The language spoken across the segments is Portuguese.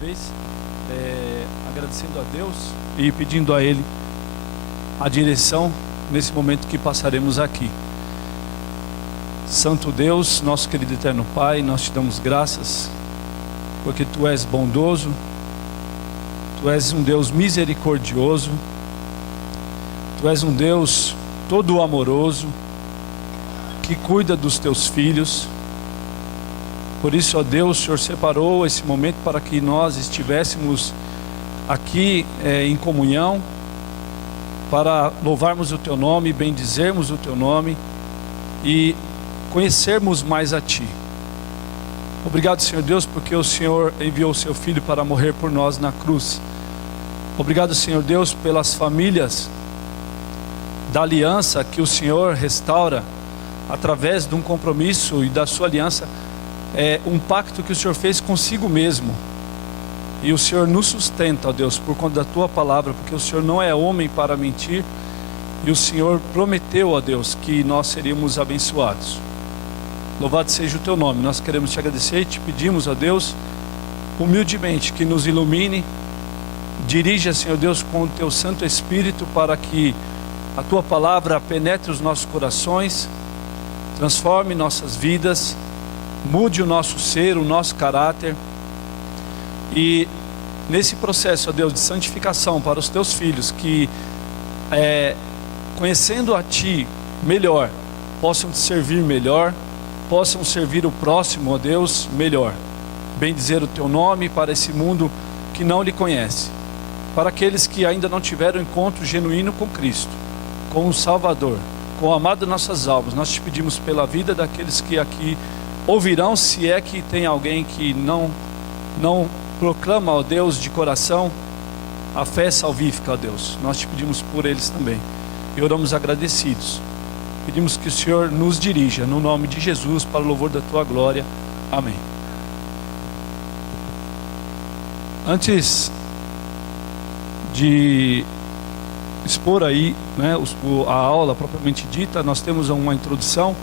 vez, agradecendo a Deus e pedindo a Ele a direção nesse momento que passaremos aqui. Santo Deus, nosso querido eterno Pai, nós te damos graças, porque Tu és bondoso, Tu és um Deus misericordioso, Tu és um Deus todo amoroso, que cuida dos Teus filhos. Por isso, ó Deus, o Senhor separou esse momento para que nós estivéssemos aqui em comunhão, para louvarmos o Teu nome, bendizermos o Teu nome e conhecermos mais a Ti. Obrigado, Senhor Deus, porque o Senhor enviou o Seu Filho para morrer por nós na cruz. Obrigado, Senhor Deus, pelas famílias da aliança que o Senhor restaura através de um compromisso e da sua aliança, um pacto que o Senhor fez consigo mesmo. E o Senhor nos sustenta, ó Deus, por conta da Tua palavra, porque o Senhor não é homem para mentir, e o Senhor prometeu, ó Deus, que nós seríamos abençoados. Louvado seja o Teu nome. Nós queremos Te agradecer e Te pedimos, ó Deus, humildemente, que nos ilumine, dirija, Senhor Deus, com o Teu Santo Espírito, para que a Tua palavra penetre os nossos corações, transforme nossas vidas, mude o nosso ser, o nosso caráter. E nesse processo, ó Deus, de santificação para os Teus filhos, que conhecendo a Ti melhor, possam Te servir melhor, possam servir o próximo, ó Deus, melhor. Bendizer o Teu nome para esse mundo que não lhe conhece, para aqueles que ainda não tiveram encontro genuíno com Cristo, com o Salvador, com o amado de nossas almas. Nós Te pedimos pela vida daqueles que aqui ouvirão, se é que tem alguém que não proclama, ó Deus, de coração a fé salvífica, ó Deus. Nós Te pedimos por eles também e oramos agradecidos. Pedimos que o Senhor nos dirija, no nome de Jesus, para o louvor da Tua glória. Amém. Antes de expor aí, né, a aula propriamente dita, nós temos uma introdução.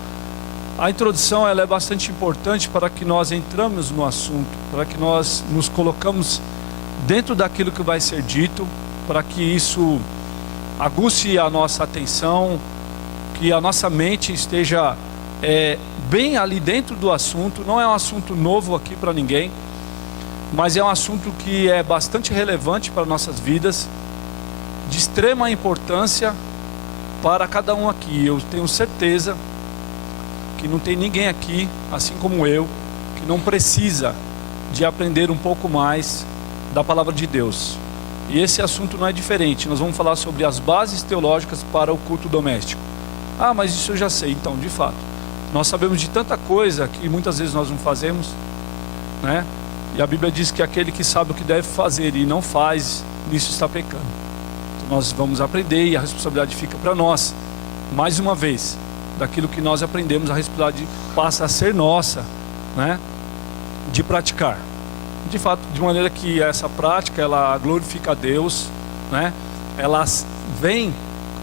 A introdução ela é bastante importante para que nós entramos no assunto, para que nós nos colocamos dentro daquilo que vai ser dito, para que isso aguce a nossa atenção, que a nossa mente esteja bem ali dentro do assunto. Não é um assunto novo aqui para ninguém, mas é um assunto que é bastante relevante para nossas vidas, de extrema importância para cada um aqui. Eu tenho certeza que não tem ninguém aqui, assim como eu, que não precisa de aprender um pouco mais da palavra de Deus. E esse assunto não é diferente. Nós vamos falar sobre as bases teológicas para o culto doméstico. Ah, mas isso eu já sei. Então, de fato, nós sabemos de tanta coisa que muitas vezes nós não fazemos, né? E a Bíblia diz que aquele que sabe o que deve fazer e não faz, nisso está pecando. Então nós vamos aprender e a responsabilidade fica para nós. Mais uma vez, daquilo que nós aprendemos, a responsabilidade passa a ser nossa, né? De praticar. De fato, de maneira que essa prática, ela glorifica a Deus, né? Ela vem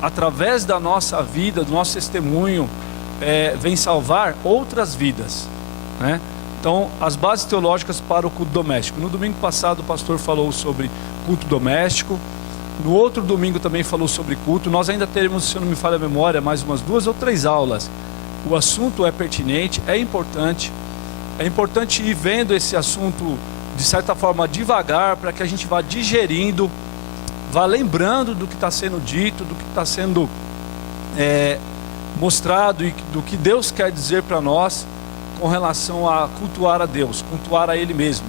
através da nossa vida, do nosso testemunho, vem salvar outras vidas, né? Então, as bases teológicas para o culto doméstico. No domingo passado o pastor falou sobre culto doméstico. No outro domingo também falou sobre culto. Nós ainda teremos, se eu não me falha a memória, mais umas 2 ou 3 aulas. O assunto é pertinente, é importante. É importante ir vendo esse assunto de certa forma devagar, para que a gente vá digerindo, vá lembrando do que está sendo dito, do que está sendo mostrado e do que Deus quer dizer para nós com relação a cultuar a Deus, cultuar a Ele mesmo.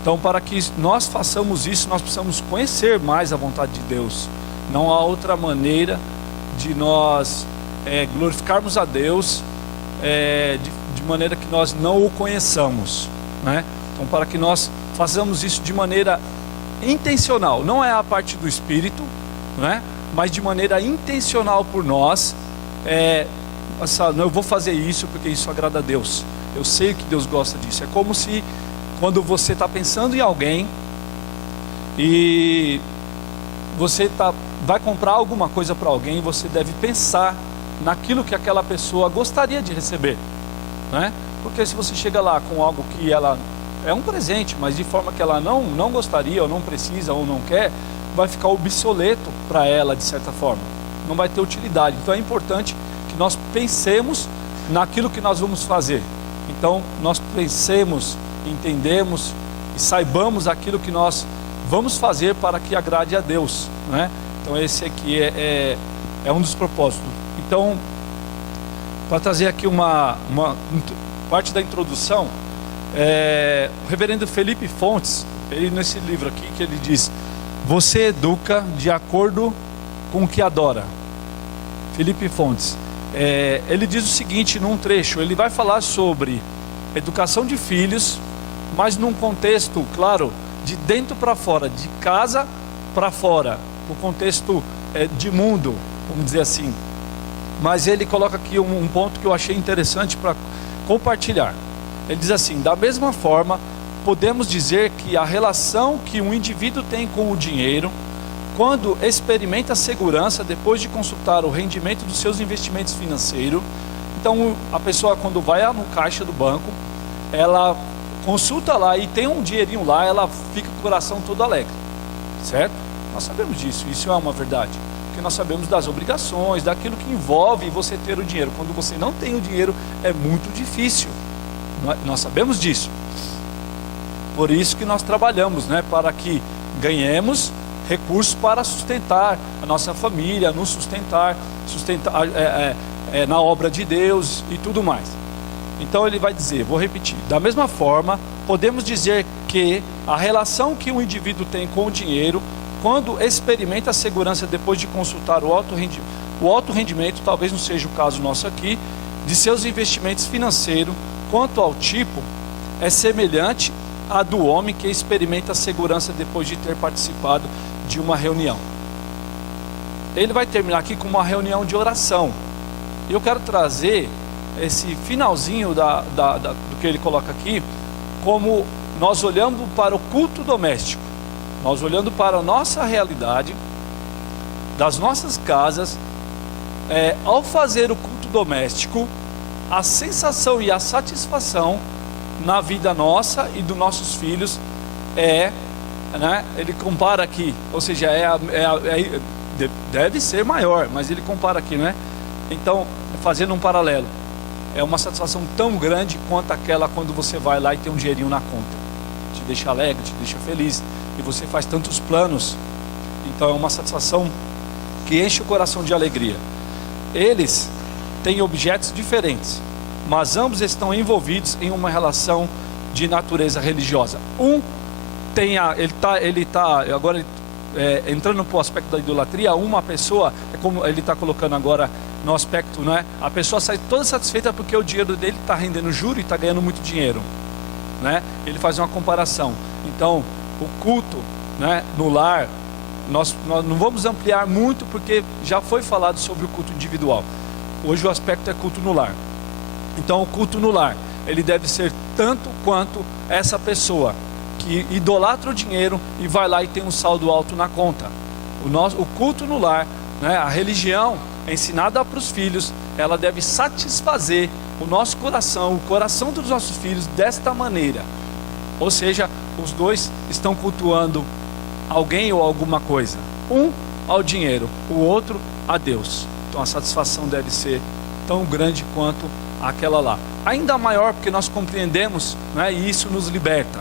Então, para que nós façamos isso, nós precisamos conhecer mais a vontade de Deus. Não há outra maneira de nós glorificarmos a Deus de maneira que nós não o conheçamos, né? Então, para que nós façamos isso de maneira intencional, não é a parte do Espírito, né? Mas de maneira intencional por nós, eu vou fazer isso porque isso agrada a Deus. Eu sei que Deus gosta disso. É como se quando você está pensando em alguém e você vai comprar alguma coisa para alguém, você deve pensar naquilo que aquela pessoa gostaria de receber, né? Porque se você chega lá com algo que ela é um presente, mas de forma que ela não gostaria, ou não precisa, ou não quer, vai ficar obsoleto para ela, de certa forma. Não vai ter utilidade. Então é importante que nós pensemos naquilo que nós vamos fazer. Então nós pensemos, entendemos e saibamos aquilo que nós vamos fazer para que agrade a Deus, né? Então esse aqui é um dos propósitos. Então, para trazer aqui uma parte da introdução, o reverendo Felipe Fontes, ele nesse livro aqui que ele diz: você educa de acordo com o que adora. Felipe Fontes, ele diz o seguinte num trecho, ele vai falar sobre educação de filhos, mas num contexto, claro, de dentro para fora, de casa para fora, o contexto de mundo, vamos dizer assim. Mas ele coloca aqui um ponto que eu achei interessante para compartilhar. Ele diz assim: da mesma forma, podemos dizer que a relação que um indivíduo tem com o dinheiro, quando experimenta a segurança depois de consultar o rendimento dos seus investimentos financeiros. Então a pessoa, quando vai no caixa do banco, ela consulta lá e tem um dinheirinho lá, ela fica com o coração todo alegre, certo? Nós sabemos disso, isso é uma verdade, porque nós sabemos das obrigações, daquilo que envolve você ter o dinheiro. Quando você não tem o dinheiro, é muito difícil, nós sabemos disso. Por isso que nós trabalhamos, né, para que ganhemos recursos para sustentar a nossa família, nos sustentar na obra de Deus e tudo mais. Então ele vai dizer, vou repetir: da mesma forma, podemos dizer que a relação que um indivíduo tem com o dinheiro, quando experimenta a segurança depois de consultar o alto rendimento, talvez não seja o caso nosso aqui, de seus investimentos financeiros, quanto ao tipo, é semelhante à do homem que experimenta a segurança depois de ter participado de uma reunião. Ele vai terminar aqui com uma reunião de oração. E eu quero trazer esse finalzinho do que ele coloca aqui, como nós olhamos para o culto doméstico, nós olhando para a nossa realidade, das nossas casas, ao fazer o culto doméstico, a sensação e a satisfação na vida nossa e dos nossos filhos né, ele compara aqui, ou seja, deve ser maior, mas ele compara aqui, né? Então, fazendo um paralelo, é uma satisfação tão grande quanto aquela quando você vai lá e tem um dinheirinho na conta, te deixa alegre, te deixa feliz, e você faz tantos planos. Então é uma satisfação que enche o coração de alegria. Eles têm objetos diferentes, mas ambos estão envolvidos em uma relação de natureza religiosa. Entrando para o aspecto da idolatria, uma pessoa, é como ele está colocando agora no aspecto, né? A pessoa sai toda satisfeita porque o dinheiro dele está rendendo juro e está ganhando muito dinheiro, né? Ele faz uma comparação. Então, o culto, né, no lar, nós não vamos ampliar muito porque já foi falado sobre o culto individual. Hoje o aspecto é culto no lar. Então, o culto no lar, ele deve ser tanto quanto essa pessoa que idolatra o dinheiro e vai lá e tem um saldo alto na conta. O culto no lar, né, a religião ensinada para os filhos, ela deve satisfazer o nosso coração, o coração dos nossos filhos desta maneira. Ou seja, os dois estão cultuando alguém ou alguma coisa. Um ao dinheiro, o outro a Deus. Então a satisfação deve ser tão grande quanto aquela lá. Ainda maior porque nós compreendemos, né, e isso nos liberta.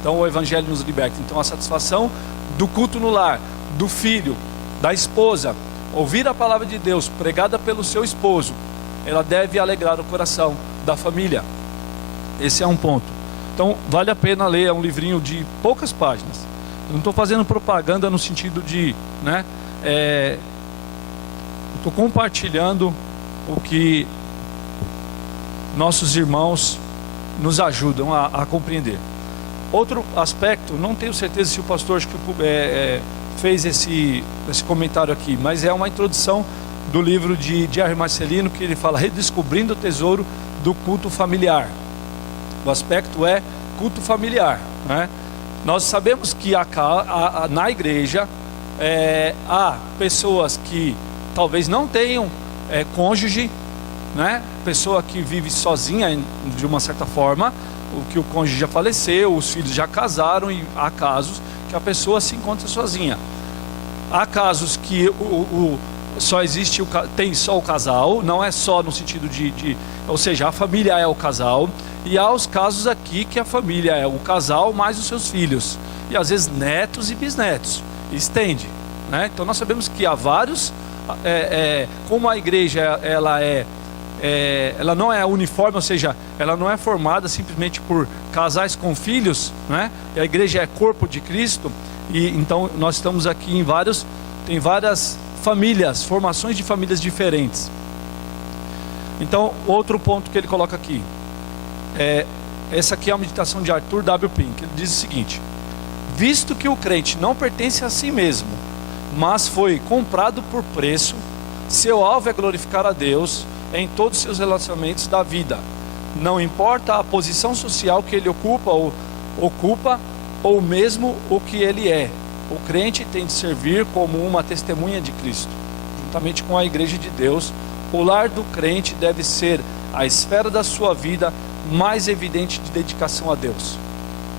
Então o Evangelho nos liberta. Então a satisfação do culto no lar, do filho, da esposa, ouvir a palavra de Deus pregada pelo seu esposo, ela deve alegrar o coração da família. Esse é um ponto. Então vale a pena ler, é um livrinho de poucas páginas. Eu não estou fazendo propaganda no sentido de, né, estou compartilhando o que nossos irmãos nos ajudam a compreender. Outro aspecto, não tenho certeza se o pastor fez esse comentário aqui, mas é uma introdução do livro de Jerry Marcelino, que ele fala redescobrindo o tesouro do culto familiar. O aspecto é culto familiar, né? Nós sabemos que na igreja há pessoas que talvez não tenham cônjuge, né? Pessoa que vive sozinha de uma certa forma, que o cônjuge já faleceu, os filhos já casaram, e há casos que a pessoa se encontra sozinha. Há casos que só existe tem só o casal, não é só no sentido ou seja, a família é o casal, e há os casos aqui que a família é o casal mais os seus filhos, e às vezes netos e bisnetos, estende, né? Então nós sabemos que há vários, como a igreja ela não é uniforme, ou seja, ela não é formada simplesmente por casais com filhos, né? E a igreja é corpo de Cristo, e então nós estamos aqui tem várias famílias, formações de famílias diferentes. Então, outro ponto que ele coloca aqui, essa aqui é a meditação de Arthur W. Pink. Ele diz o seguinte: visto que o crente não pertence a si mesmo, mas foi comprado por preço, seu alvo é glorificar a Deus em todos os seus relacionamentos da vida. Não importa a posição social que ele ocupa ou mesmo o que ele é. O crente tem de servir como uma testemunha de Cristo, juntamente com a igreja de Deus. O lar do crente deve ser a esfera da sua vida mais evidente de dedicação a Deus.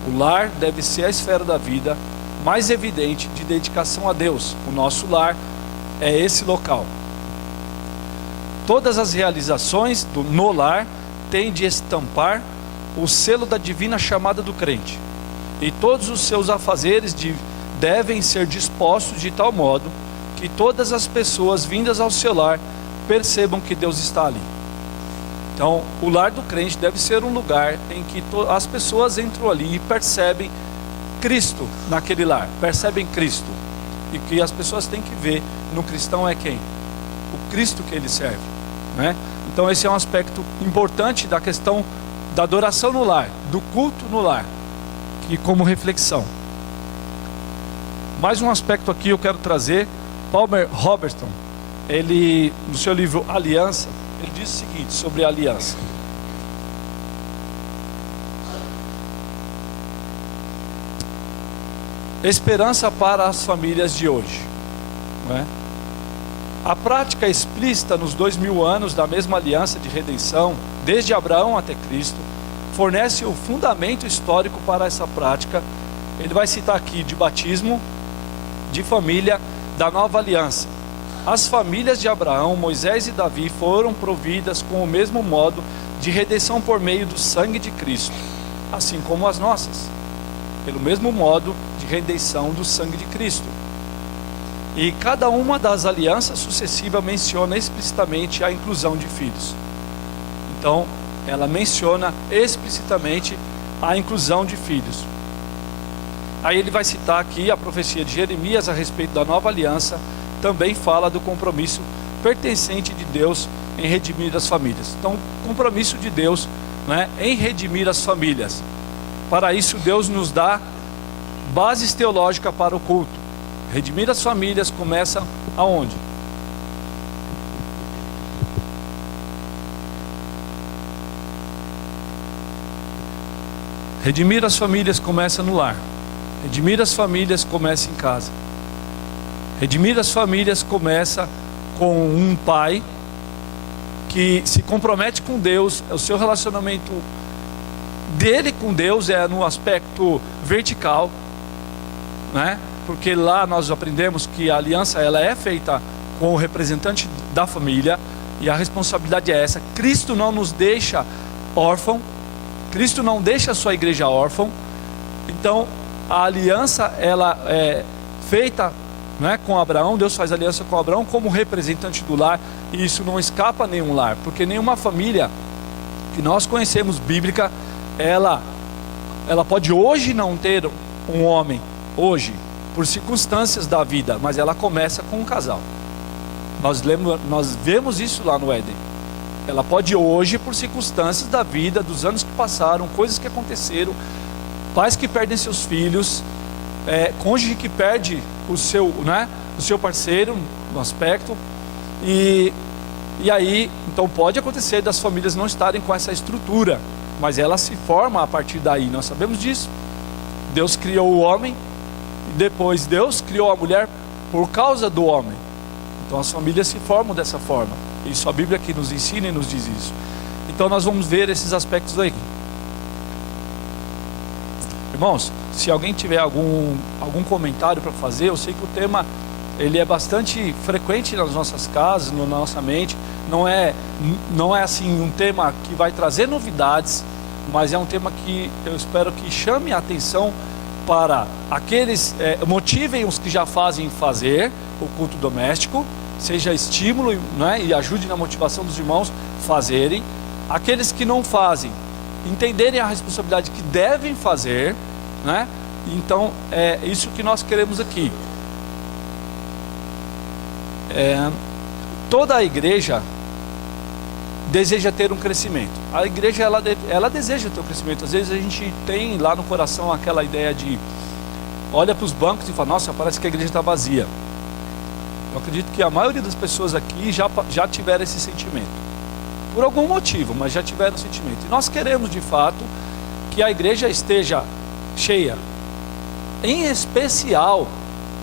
O lar deve ser a esfera da vida mais evidente de dedicação a Deus. O nosso lar é esse local. Todas as realizações no lar têm de estampar o selo da divina chamada do crente. E todos os seus afazeres devem ser dispostos de tal modo que todas as pessoas vindas ao seu lar percebam que Deus está ali. Então, o lar do crente deve ser um lugar em que as pessoas entram ali e percebem Cristo naquele lar, percebem Cristo. E que as pessoas têm que ver no cristão é quem? O Cristo que ele serve, né? Então esse é um aspecto importante da questão da adoração no lar, do culto no lar, e como reflexão. Mais um aspecto aqui eu quero trazer. Palmer Robertson, ele, no seu livro Aliança, ele diz o seguinte sobre a aliança: esperança para as famílias de hoje, não é? A prática explícita nos 2000 anos da mesma aliança de redenção, desde Abraão até Cristo, fornece o fundamento histórico para essa prática. Ele vai citar aqui de batismo, de família, da nova aliança. As famílias de Abraão, Moisés e Davi foram providas com o mesmo modo de redenção por meio do sangue de Cristo, assim como as nossas, pelo mesmo modo de redenção do sangue de Cristo. E cada uma das alianças sucessivas menciona explicitamente a inclusão de filhos. Então, ela menciona explicitamente a inclusão de filhos. Aí ele vai citar aqui a profecia de Jeremias a respeito da nova aliança, também fala do compromisso pertencente de Deus em redimir as famílias. Então, compromisso de Deus, né, em redimir as famílias. Para isso, Deus nos dá bases teológicas para o culto. Redimir as famílias começa aonde? Redimir as famílias começa no lar. Redimir as famílias começa em casa. Redimir as famílias começa com um pai que se compromete com Deus. O seu relacionamento dele com Deus é no aspecto vertical, né? Porque lá nós aprendemos que a aliança ela é feita com o representante da família, e a responsabilidade é essa. Cristo não nos deixa órfão, Cristo não deixa a sua igreja órfã. Então a aliança ela é feita, né, com Abraão. Deus faz aliança com Abraão como representante do lar, e isso não escapa a nenhum lar, porque nenhuma família que nós conhecemos bíblica, ela pode hoje não ter um homem, hoje, por circunstâncias da vida, mas ela começa com um casal. Nós vemos isso lá no Éden. Ela pode hoje, por circunstâncias da vida, dos anos que passaram, coisas que aconteceram, pais que perdem seus filhos, cônjuge que perde o seu parceiro no aspecto, e aí, então pode acontecer das famílias não estarem com essa estrutura, mas ela se forma a partir daí. Nós sabemos disso. Deus criou o homem, e depois Deus criou a mulher por causa do homem. Então as famílias se formam dessa forma. Isso a Bíblia que nos ensina e nos diz isso. Então nós vamos ver esses aspectos aí. Irmãos, se alguém tiver algum comentário para fazer, eu sei que o tema ele é bastante frequente nas nossas casas, na nossa mente. Não é assim um tema que vai trazer novidades, mas é um tema que eu espero que chame a atenção para aqueles, motivem os que já fazem fazer o culto doméstico, seja estímulo, né, e ajude na motivação dos irmãos fazerem. Aqueles que não fazem, entenderem a responsabilidade que devem fazer, né? Então é isso que nós queremos aqui. Toda a igreja deseja ter um crescimento. A igreja ela deseja ter um crescimento. Às vezes a gente tem lá no coração aquela ideia de olha para os bancos e fala, nossa, parece que a igreja está vazia. Eu acredito que a maioria das pessoas aqui já tiveram esse sentimento, por algum motivo, mas já tiveram esse sentimento. E nós queremos de fato que a igreja esteja cheia. Em especial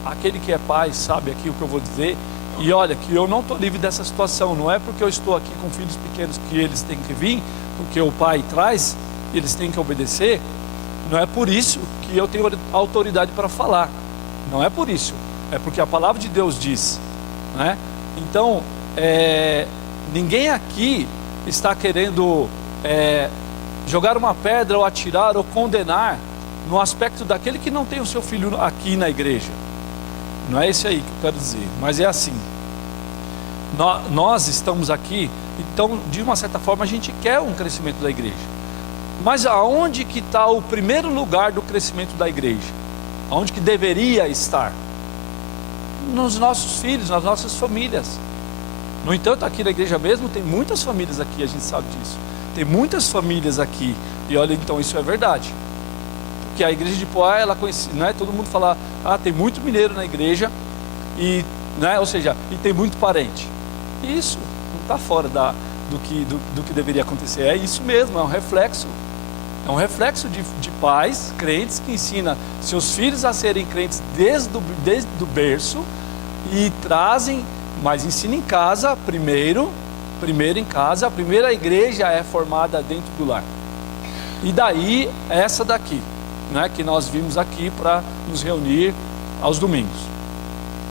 aquele que é pai sabe aqui o que eu vou dizer. E olha que eu não estou livre dessa situação. Não é porque eu estou aqui com filhos pequenos que eles têm que vir, porque o pai traz, eles têm que obedecer. Não é por isso que eu tenho autoridade para falar. Não é por isso. É porque a palavra de Deus diz, né? Então, ninguém aqui está querendo jogar uma pedra ou atirar ou condenar no aspecto daquele que não tem o seu filho aqui na igreja. Não é esse aí que eu quero dizer, mas é assim. Nós estamos aqui, então de uma certa forma a gente quer um crescimento da igreja. Mas aonde que está o primeiro lugar do crescimento da igreja? Aonde que deveria estar? Nos nossos filhos, nas nossas famílias. No entanto, aqui na igreja mesmo tem muitas famílias aqui, a gente sabe disso. Tem muitas famílias aqui. E olha, então isso é verdade. Porque a igreja de Poá, ela conhece, né? Todo mundo fala, tem muito mineiro na igreja, e, né? Ou seja, e tem muito parente. E isso não está fora do que deveria acontecer. É isso mesmo, é um reflexo. É um reflexo de pais, crentes, que ensinam seus filhos a serem crentes desde o berço e trazem, mas ensina em casa primeiro em casa. A primeira igreja é formada dentro do lar. E daí, essa daqui, né, que nós vimos aqui para nos reunir aos domingos.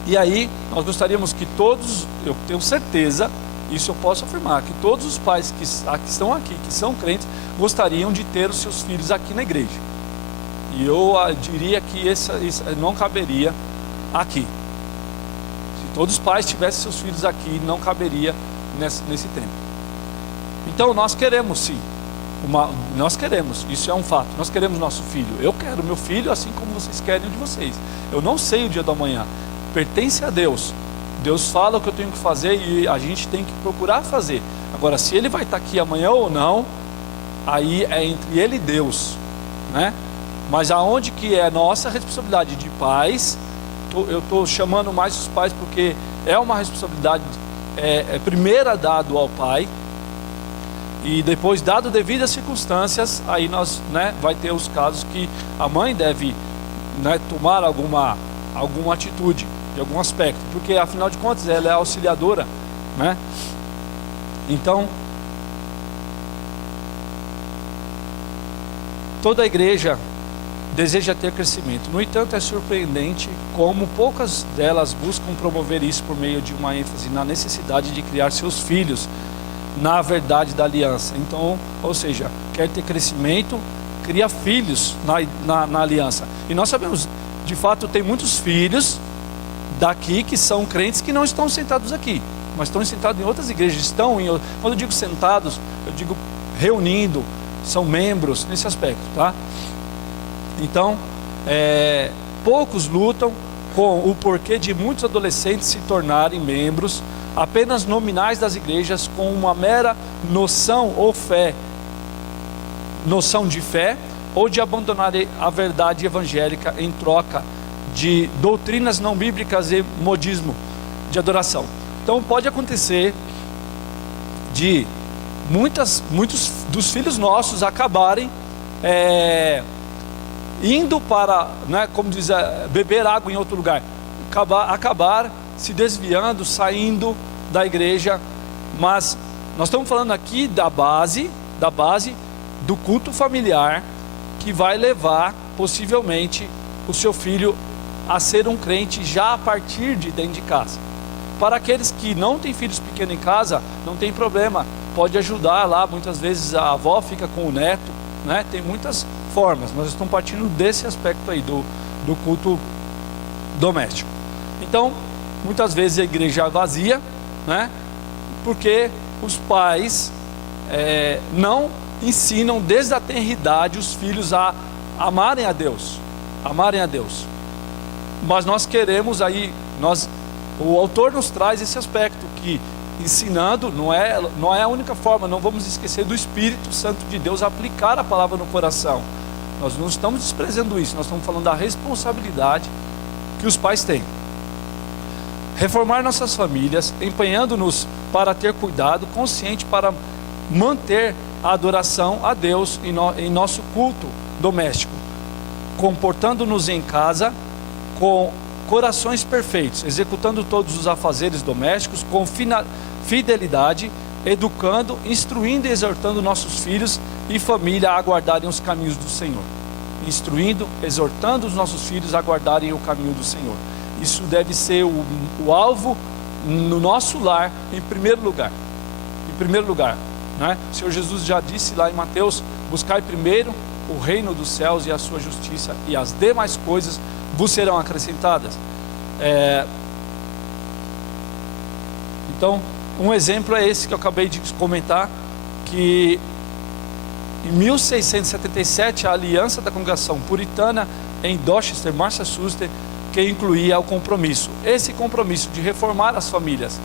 E aí, nós gostaríamos que todos, eu tenho certeza, isso eu posso afirmar, que todos os pais que estão aqui, que são crentes, gostariam de ter os seus filhos aqui na igreja. E eu diria que isso não caberia aqui. Se todos os pais tivessem seus filhos aqui, não caberia nesse tempo. Então nós queremos sim, nós queremos, isso é um fato, nós queremos nosso filho. Eu quero meu filho assim como vocês querem o de vocês. Eu não sei o dia do amanhã, pertence a Deus. Deus fala o que eu tenho que fazer e a gente tem que procurar fazer. Agora, se ele vai estar aqui amanhã ou não, aí é entre ele e Deus, né? Mas aonde que é nossa responsabilidade de pais, eu estou chamando mais os pais porque é uma responsabilidade primeira dado ao pai, e depois, dado devidas circunstâncias, aí nós, né, vai ter os casos que a mãe deve, né, tomar alguma atitude de algum aspecto, porque afinal de contas ela é auxiliadora, né? Então, toda a igreja deseja ter crescimento. No entanto, é surpreendente como poucas delas buscam promover isso por meio de uma ênfase na necessidade de criar seus filhos na verdade da aliança. Então, ou seja, quer ter crescimento, cria filhos na aliança. E nós sabemos, de fato, tem muitos filhos daqui que são crentes que não estão sentados aqui, mas estão sentados em outras igrejas. Quando eu digo sentados, eu digo reunindo, são membros nesse aspecto, tá? Então, poucos lutam com o porquê de muitos adolescentes se tornarem membros apenas nominais das igrejas, com uma mera noção de fé, ou de abandonar a verdade evangélica em troca de doutrinas não bíblicas e modismo de adoração. Então pode acontecer de muitos dos filhos nossos acabarem indo para, né, como diz, beber água em outro lugar, acabar se desviando, saindo da igreja. Mas nós estamos falando aqui da base do culto familiar, que vai levar, possivelmente, o seu filho a ser um crente já a partir de dentro de casa. Para aqueles que não têm filhos pequenos em casa, não tem problema, pode ajudar lá, muitas vezes a avó fica com o neto, né? Tem muitas formas, nós estamos partindo desse aspecto aí do culto doméstico. Então, muitas vezes a igreja é vazia, né? Porque os pais não ensinam desde a tenridade os filhos a amarem a Deus, mas nós queremos aí, o autor nos traz esse aspecto, que ensinando não é a única forma, não vamos esquecer do Espírito Santo de Deus aplicar a palavra no coração. Nós não estamos desprezando isso, nós estamos falando da responsabilidade que os pais têm. Reformar nossas famílias, empenhando-nos para ter cuidado consciente para manter a adoração a Deus em nosso culto doméstico, comportando-nos em casa com corações perfeitos, executando todos os afazeres domésticos com fidelidade, educando, instruindo e exortando nossos filhos e família a guardarem os caminhos do Senhor. Instruindo, exortando os nossos filhos a guardarem o caminho do Senhor. Isso deve ser o alvo no nosso lar, em primeiro lugar. Em primeiro lugar, né? O Senhor Jesus já disse lá em Mateus: buscai primeiro o reino dos céus e a sua justiça, e as demais coisas vos serão acrescentadas. Então, um exemplo é esse que eu acabei de comentar, que em 1677 a aliança da congregação puritana em Dorchester, Massachusetts, que incluía o compromisso. Esse compromisso de reformar as famílias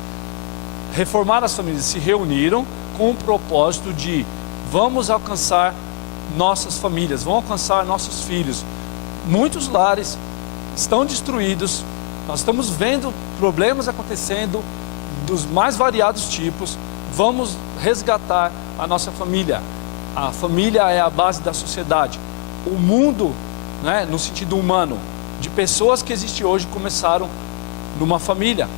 se reuniram com o propósito de vamos alcançar nossas famílias, vamos alcançar nossos filhos. Muitos lares estão destruídos, nós estamos vendo problemas acontecendo dos mais variados tipos. Vamos resgatar a nossa família. A família é a base da sociedade. O mundo, né, no sentido humano, de pessoas que existem hoje, começaram numa família,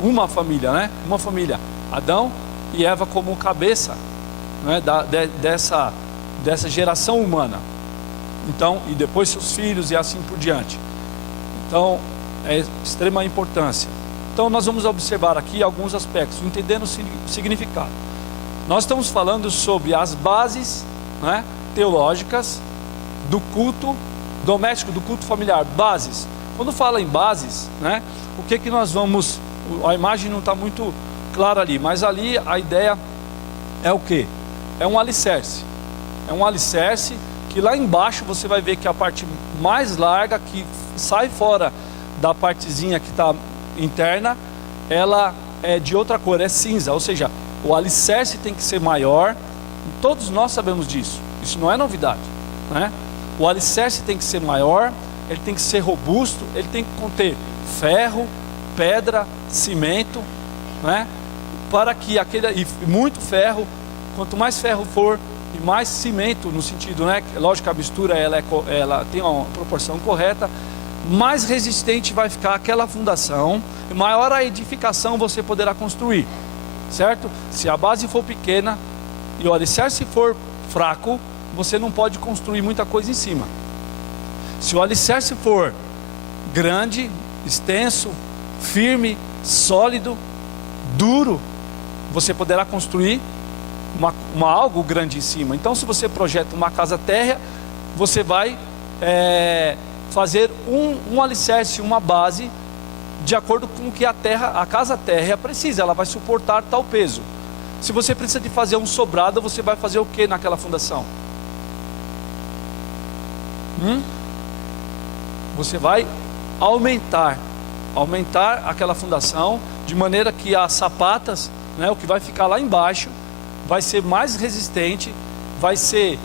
uma família, Adão e Eva como cabeça, né, dessa geração humana. Então, e depois seus filhos e assim por diante. Então, é de extrema importância. Então, nós vamos observar aqui alguns aspectos, entendendo o significado. Nós estamos falando sobre as bases, né, teológicas do culto doméstico, do culto familiar. Bases. Quando fala em bases, né, o que nós vamos... A imagem não está muito clara ali, mas ali a ideia é o quê? É um alicerce. É um alicerce que lá embaixo você vai ver que a parte mais larga, que sai fora da partezinha que está interna, ela é de outra cor, é cinza. Ou seja, o alicerce tem que ser maior. Todos nós sabemos disso. Isso não é novidade, né? O alicerce tem que ser maior, ele tem que ser robusto, ele tem que conter ferro, pedra, cimento, né? Para que e muito ferro, quanto mais ferro for e mais cimento, no sentido, né? Lógico que a mistura ela tem uma proporção correta, mais resistente vai ficar aquela fundação, e maior a edificação você poderá construir, certo? Se a base for pequena e o alicerce for fraco, você não pode construir muita coisa em cima. Se o alicerce for grande, extenso, firme, sólido, duro, você poderá construir algo grande em cima. Então, se você projeta uma casa térrea, você vai fazer um alicerce, uma base, de acordo com o que a casa térrea precisa. Ela vai suportar tal peso. Se você precisa de fazer um sobrado, você vai fazer o que naquela fundação? Você vai aumentar aquela fundação, de maneira que as sapatas, né, o que vai ficar lá embaixo, vai ser mais resistente, vai ser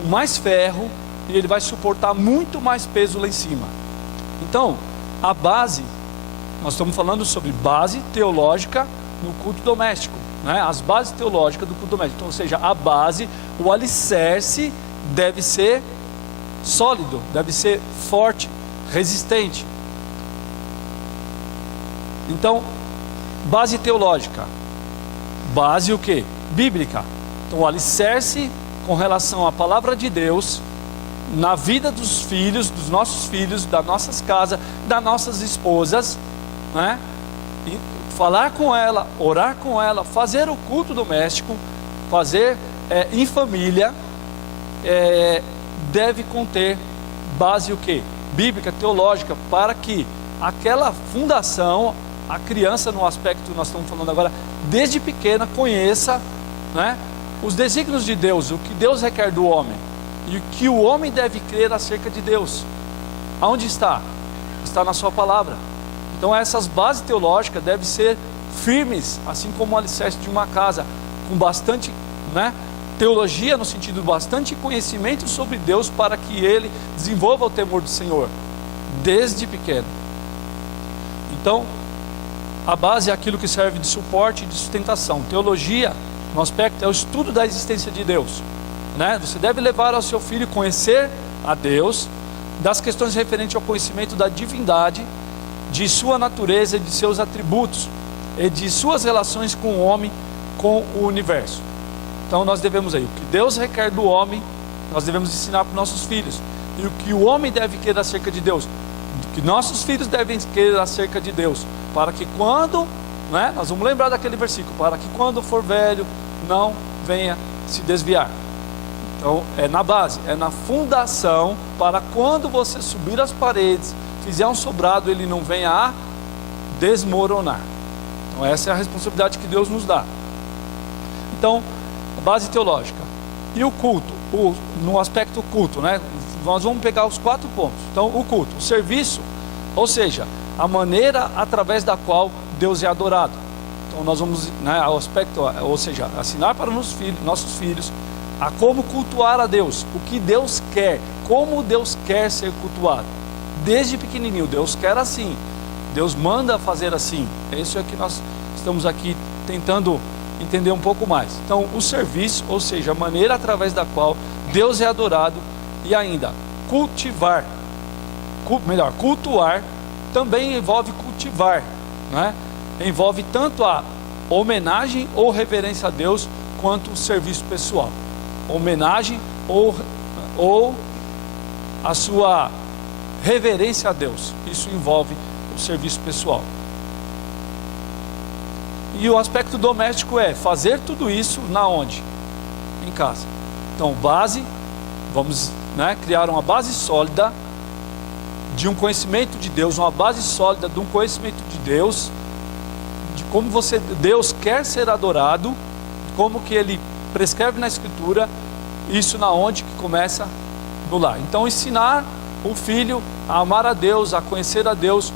com mais ferro, e ele vai suportar muito mais peso lá em cima. Então, a base, nós estamos falando sobre base teológica no culto doméstico, né? As bases teológicas do culto doméstico. Então, ou seja, a base, o alicerce deve ser sólido, deve ser forte, resistente. Então, base teológica, base o quê? Bíblica. Então, o alicerce com relação à palavra de Deus, na vida dos filhos, dos nossos filhos, das nossas casas, das nossas esposas, né? E falar com ela, orar com ela, fazer o culto doméstico, fazer em família, deve conter base o quê? Bíblica, teológica, para que aquela fundação, a criança no aspecto que nós estamos falando agora, desde pequena conheça, né, os desígnios de Deus, o que Deus requer do homem e o que o homem deve crer acerca de Deus. Aonde está? Está na sua palavra. Então essas bases teológicas devem ser firmes, assim como o alicerce de uma casa, com bastante, né, teologia, no sentido de bastante conhecimento sobre Deus, para que ele desenvolva o temor do Senhor desde pequeno. Então a base é aquilo que serve de suporte e de sustentação. Teologia, no aspecto, é o estudo da existência de Deus, né? Você deve levar ao seu filho conhecer a Deus, das questões referentes ao conhecimento da divindade, de sua natureza, de seus atributos e de suas relações com o homem, com o universo. Então nós devemos aí, o que Deus requer do homem, nós devemos ensinar para os nossos filhos, e o que o homem deve querer acerca de Deus, o que nossos filhos devem querer acerca de Deus, para que quando, né, nós vamos lembrar daquele versículo, para que quando for velho, não venha se desviar. Então é na base, é na fundação, para quando você subir as paredes, fizer um sobrado, ele não venha a desmoronar. Então essa é a responsabilidade que Deus nos dá. Então, a base teológica. E o culto, no aspecto culto, né? Nós vamos pegar os 4 pontos. Então, o culto, o serviço, ou seja, a maneira através da qual Deus é adorado. Então nós vamos, né, ao aspecto, ou seja, ensinar para nossos filhos a como cultuar a Deus, o que Deus quer, como Deus quer ser cultuado. Desde pequenininho, Deus quer assim, Deus manda fazer assim. Isso é que nós estamos aqui tentando entender um pouco mais. Então o serviço, ou seja, a maneira através da qual Deus é adorado, e ainda cultuar também envolve cultivar, né? Envolve tanto a homenagem ou reverência a Deus, quanto o serviço pessoal. Homenagem ou a sua reverência a Deus, isso envolve o serviço pessoal. E o aspecto doméstico é fazer tudo isso na onde? Em casa. Então base, vamos, né, criar uma base sólida de um conhecimento de Deus, uma base sólida de um conhecimento de Deus, de como Deus quer ser adorado, como que Ele prescreve na Escritura, isso na onde que começa? No lar. Então ensinar o filho a amar a Deus, a conhecer a Deus,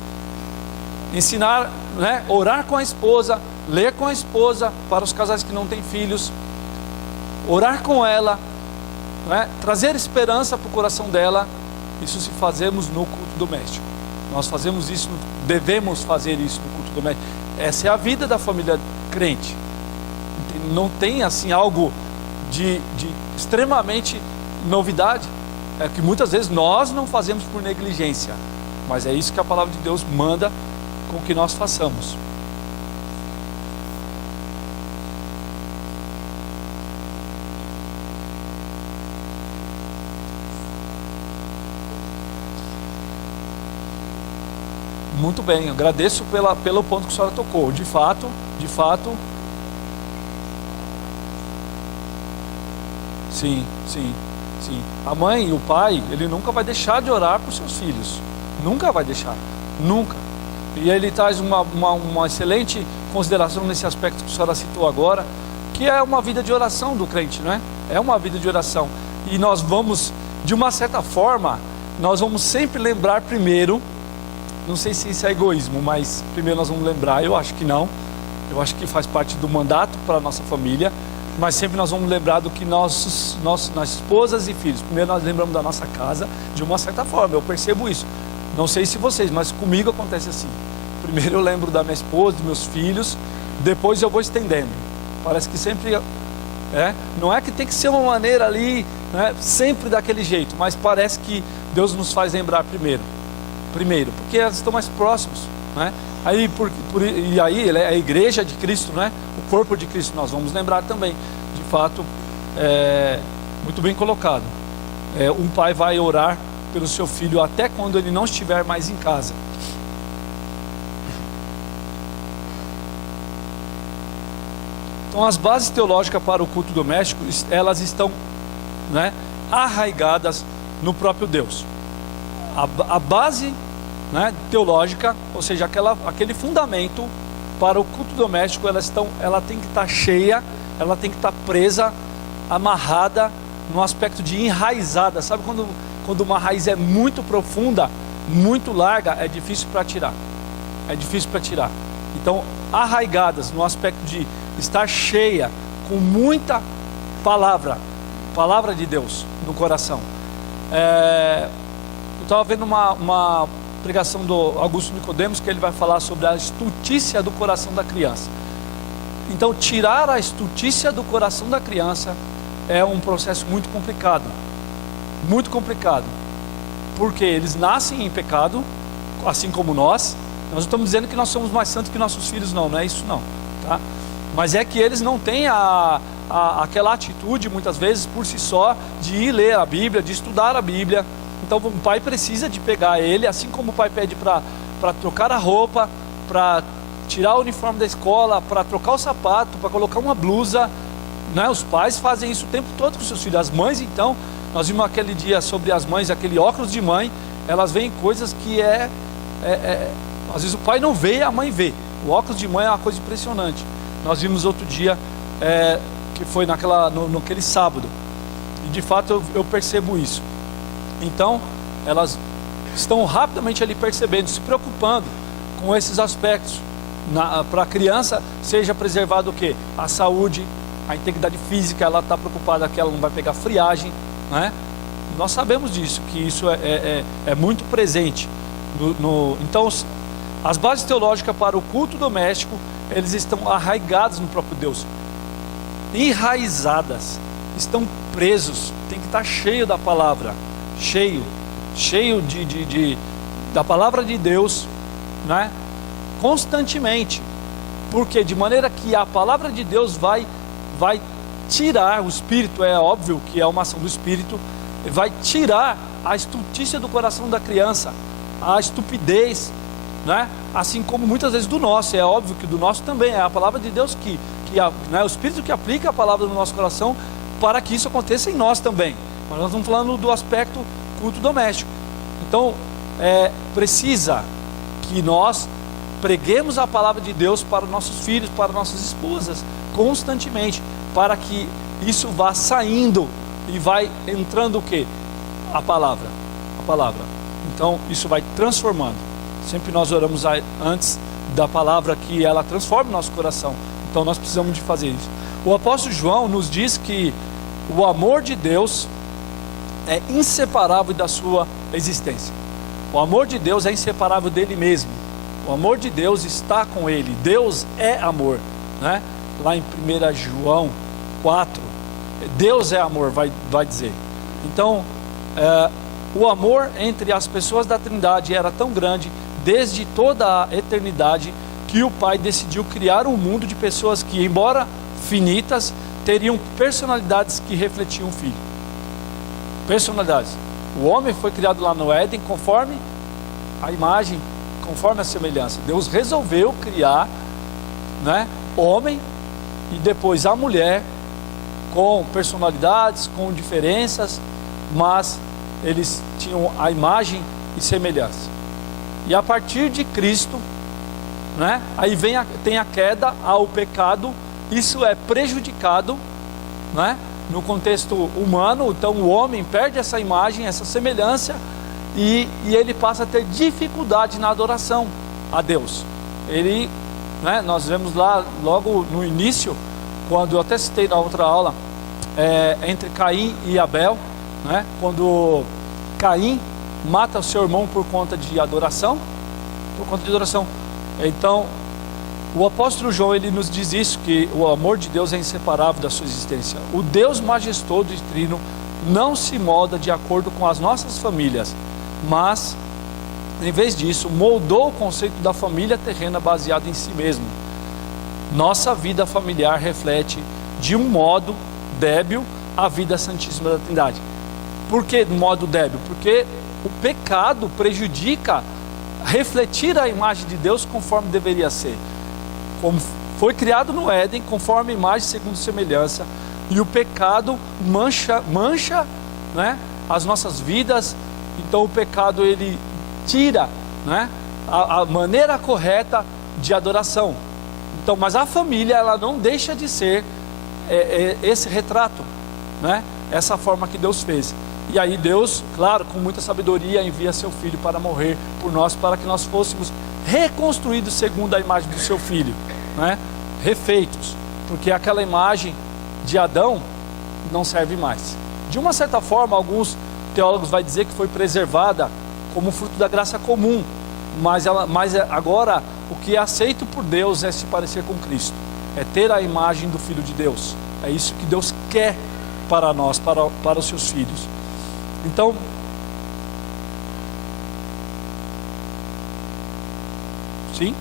ensinar, né, orar com a esposa, ler com a esposa, para os casais que não têm filhos, orar com ela, né, trazer esperança para o coração dela. Isso se fazemos no culto doméstico. Nós fazemos isso, devemos fazer isso no culto doméstico. Essa é a vida da família crente. Não tem assim algo de extremamente novidade. É que muitas vezes nós não fazemos por negligência, mas é isso que a palavra de Deus manda com que nós façamos. Muito bem, eu agradeço pelo ponto que a senhora tocou. De fato, sim. A mãe e o pai, ele nunca vai deixar de orar por seus filhos. Nunca vai deixar, nunca. E ele traz uma excelente consideração nesse aspecto que a senhora citou agora, que é uma vida de oração do crente, não é? É uma vida de oração. E nós vamos, de uma certa forma, nós vamos sempre lembrar primeiro. Não sei se isso é egoísmo, mas primeiro nós vamos lembrar, eu acho que não. Eu acho que faz parte do mandato para a nossa família. Mas sempre nós vamos lembrar do que nossas esposas e filhos. Primeiro nós lembramos da nossa casa, de uma certa forma, eu percebo isso. Não sei se vocês, mas comigo acontece assim. Primeiro eu lembro da minha esposa, dos meus filhos, depois eu vou estendendo. Parece que sempre... não é que tem que ser uma maneira ali, né, sempre daquele jeito, mas parece que Deus nos faz lembrar primeiro, porque elas estão mais próximos, né? E aí ele é a igreja de Cristo, né? O corpo de Cristo, nós vamos lembrar também. De fato, muito bem colocado. um pai vai orar pelo seu filho até quando ele não estiver mais em casa. Então as bases teológicas para o culto doméstico, elas estão, né, arraigadas no próprio Deus. A base, né, teológica, ou seja, aquele fundamento para o culto doméstico, ela tem que estar cheia, ela tem que estar presa, amarrada, no aspecto de enraizada. Sabe quando uma raiz é muito profunda, muito larga, é difícil para tirar. É difícil para tirar. Então, arraigadas no aspecto de estar cheia, com muita palavra de Deus no coração. Eu estava vendo uma pregação do Augusto Nicodemos, que ele vai falar sobre a estultícia do coração da criança. Então, tirar a estultícia do coração da criança é um processo muito complicado, porque eles nascem em pecado, assim como nós. Nós não estamos dizendo que nós somos mais santos que nossos filhos, não é isso não, tá? Mas é que eles não têm aquela atitude, muitas vezes, por si só, de ir ler a Bíblia, de estudar a Bíblia. Então o pai precisa de pegar ele, assim como o pai pede para trocar a roupa, para tirar o uniforme da escola, para trocar o sapato, para colocar uma blusa, né? Os pais fazem isso o tempo todo com seus filhos. As mães, então, nós vimos aquele dia sobre as mães, aquele óculos de mãe, elas veem coisas que às vezes o pai não vê e a mãe vê. O óculos de mãe é uma coisa impressionante. Nós vimos outro dia, que foi naquele sábado, e de fato eu percebo isso. Então, elas estão rapidamente ali percebendo, se preocupando com esses aspectos. Para a criança seja preservado o quê? A saúde, a integridade física. Ela está preocupada que ela não vai pegar friagem, né? Nós sabemos disso, que isso é muito presente. Então, as bases teológicas para o culto doméstico, eles estão arraigados no próprio Deus, enraizadas, estão presos, tem que estar cheio da palavra, cheio da palavra de Deus, né? Constantemente, porque de maneira que a palavra de Deus vai tirar o Espírito, é óbvio que é uma ação do Espírito, vai tirar a estultícia do coração da criança, a estupidez, né? Assim como muitas vezes do nosso. É óbvio que do nosso também é a palavra de Deus né? O Espírito que aplica a palavra no nosso coração para que isso aconteça em nós também. Mas nós estamos falando do aspecto culto doméstico. Então precisa que nós preguemos a palavra de Deus para nossos filhos, para nossas esposas, constantemente, para que isso vá saindo e vai entrando o quê? A palavra. Então isso vai transformando. Sempre nós oramos antes da palavra que ela transforme o nosso coração. Então nós precisamos de fazer isso. O apóstolo João nos diz que o amor de Deus é inseparável da sua existência. O amor de Deus é inseparável dele mesmo. O amor de Deus está com ele. Deus é amor, né? Lá em 1 João 4, Deus é amor, vai dizer. Então, o amor entre as pessoas da Trindade era tão grande, desde toda a eternidade, que o Pai decidiu criar um mundo de pessoas que, embora finitas, teriam personalidades que refletiam o Filho. Personalidades. O homem foi criado lá no Éden conforme a imagem, conforme a semelhança. Deus resolveu criar, né, homem e depois a mulher com personalidades, com diferenças, mas eles tinham a imagem e semelhança. E a partir de Cristo, né, aí tem a queda, ao pecado. Isso é prejudicado, né, no contexto humano. Então o homem perde essa imagem, essa semelhança, e ele passa a ter dificuldade na adoração a Deus. Ele, né, nós vemos lá logo no início, quando eu até citei na outra aula, entre Caim e Abel, né, quando Caim mata o seu irmão por conta de adoração, Então o apóstolo João, ele nos diz isso, que o amor de Deus é inseparável da sua existência. O Deus majestoso e trino não se molda de acordo com as nossas famílias, mas em vez disso moldou o conceito da família terrena baseado em si mesmo. Nossa vida familiar reflete de um modo débil a vida santíssima da Trindade. Por que no modo débil? Porque o pecado prejudica refletir a imagem de Deus conforme deveria ser. Como foi criado no Éden, conforme a imagem segundo semelhança, e o pecado mancha, né, as nossas vidas. Então o pecado ele tira, né, a maneira correta de adoração. Então, mas a família ela não deixa de ser esse retrato, né, essa forma que Deus fez. E aí Deus, claro, com muita sabedoria, envia seu Filho para morrer por nós, para que nós fôssemos reconstruídos segundo a imagem do seu Filho, né? Refeitos, porque aquela imagem de Adão não serve mais. De uma certa forma, alguns teólogos vão dizer que foi preservada como fruto da graça comum, mas agora o que é aceito por Deus é se parecer com Cristo, é ter a imagem do Filho de Deus. É isso que Deus quer para nós, para os seus filhos. Então, sim.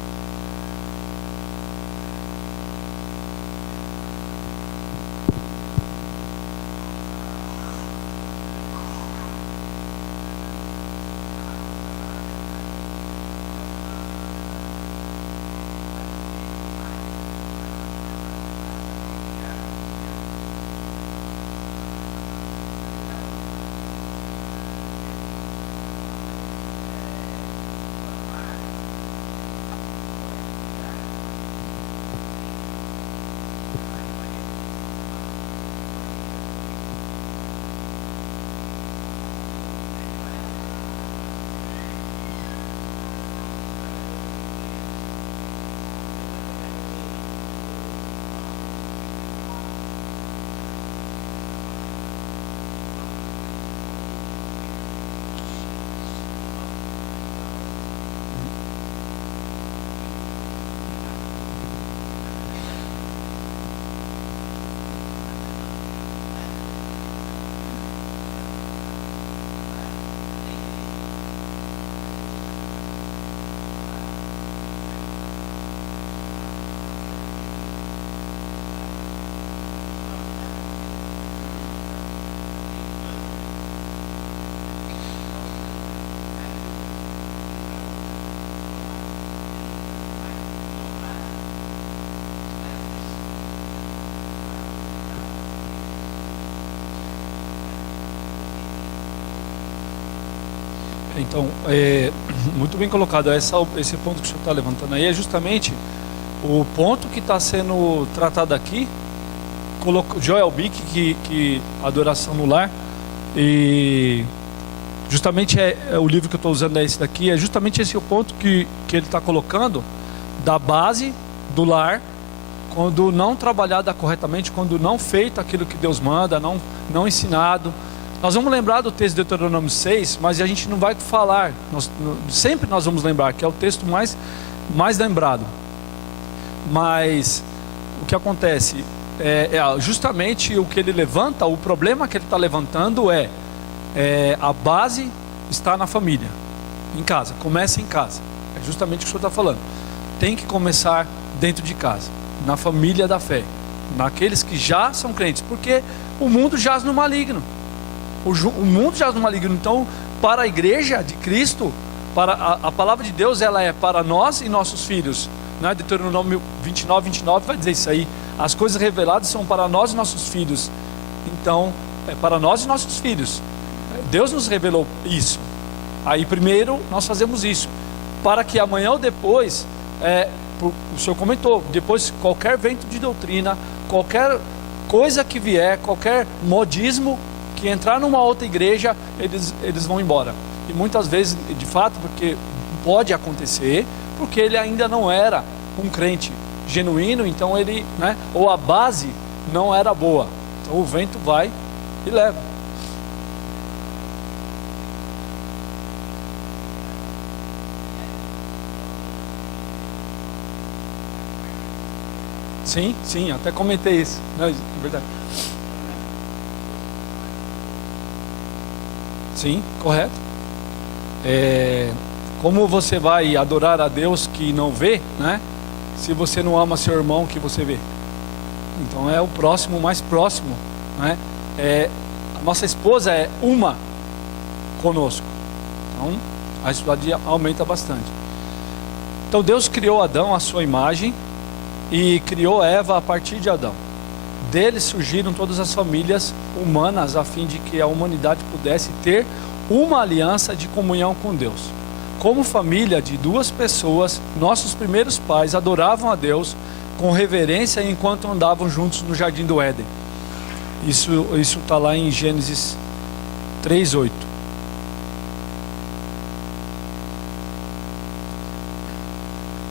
Então, muito bem colocado. Esse ponto que o senhor está levantando aí é justamente o ponto que está sendo tratado aqui. Joel Bick, que adoração no lar, e justamente o livro que eu estou usando é esse daqui. É justamente esse o ponto que ele está colocando, da base do lar, quando não trabalhada corretamente, quando não feito aquilo que Deus manda, não ensinado. Nós vamos lembrar do texto de Deuteronômio 6, mas a gente não vai falar, sempre nós vamos lembrar, que é o texto mais lembrado. Mas o que acontece justamente o que ele levanta, o problema que ele está levantando a base está na família, em casa, começa em casa. É justamente o que o senhor está falando. Tem que começar dentro de casa, na família da fé, naqueles que já são crentes, porque o mundo jaz no maligno. O mundo jaz no maligno. Então, para a igreja de Cristo, para a palavra de Deus, ela é para nós e nossos filhos, né? Deuteronômio 29 vai dizer isso aí. As coisas reveladas são para nós e nossos filhos. Então, é para nós e nossos filhos. Deus nos revelou isso. Aí primeiro nós fazemos isso, para que amanhã ou depois, o senhor comentou, depois qualquer vento de doutrina, qualquer coisa que vier, qualquer modismo que entrar numa outra igreja, eles vão embora. E muitas vezes, de fato, porque pode acontecer, porque ele ainda não era um crente genuíno, então ele, né, ou a base não era boa. Então o vento vai e leva. Sim, até comentei isso. Não, é verdade. Sim, correto. Como você vai adorar a Deus que não vê, né? Se você não ama seu irmão que você vê. Então é o próximo, mais próximo, né? A nossa esposa é uma conosco. Então, a responsabilidade aumenta bastante. Então, Deus criou Adão à sua imagem e criou Eva a partir de Adão. Deles surgiram todas as famílias humanas a fim de que a humanidade pudesse ter uma aliança de comunhão com Deus. Como família de duas pessoas, nossos primeiros pais adoravam a Deus com reverência enquanto andavam juntos no jardim do Éden. Isso está lá em Gênesis 3:8.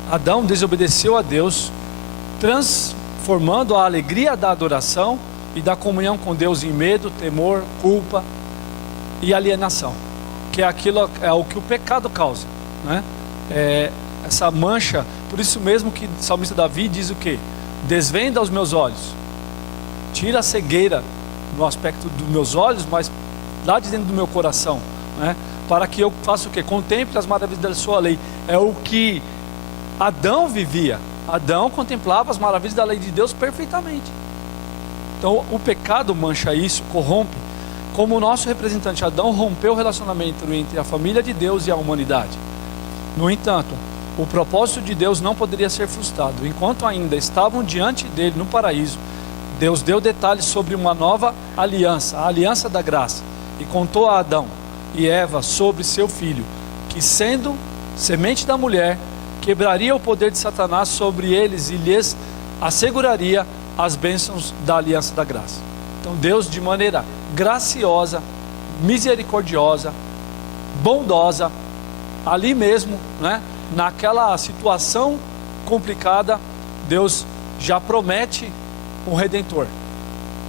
Adão desobedeceu a Deus, transformando a alegria da adoração e da comunhão com Deus em medo, temor, culpa e alienação, que é o que o pecado causa, né? Essa mancha. Por isso mesmo que o salmista Davi diz o quê? Desvenda os meus olhos, tira a cegueira no aspecto dos meus olhos, mas lá de dentro do meu coração, né? Para que eu faça o quê? Contemple as maravilhas da sua lei. É o que Adão vivia. Adão contemplava as maravilhas da lei de Deus perfeitamente. Então o pecado mancha isso, corrompe. Como o nosso representante Adão rompeu o relacionamento entre a família de Deus e a humanidade. No entanto, o propósito de Deus não poderia ser frustrado. Enquanto ainda estavam diante dele no paraíso, Deus deu detalhes sobre uma nova aliança, a aliança da graça, e contou a Adão e Eva sobre seu filho, que sendo semente da mulher, quebraria o poder de Satanás sobre eles e lhes asseguraria as bênçãos da aliança da graça. Então Deus, de maneira graciosa, misericordiosa, bondosa, ali mesmo, né, naquela situação complicada, Deus já promete um Redentor,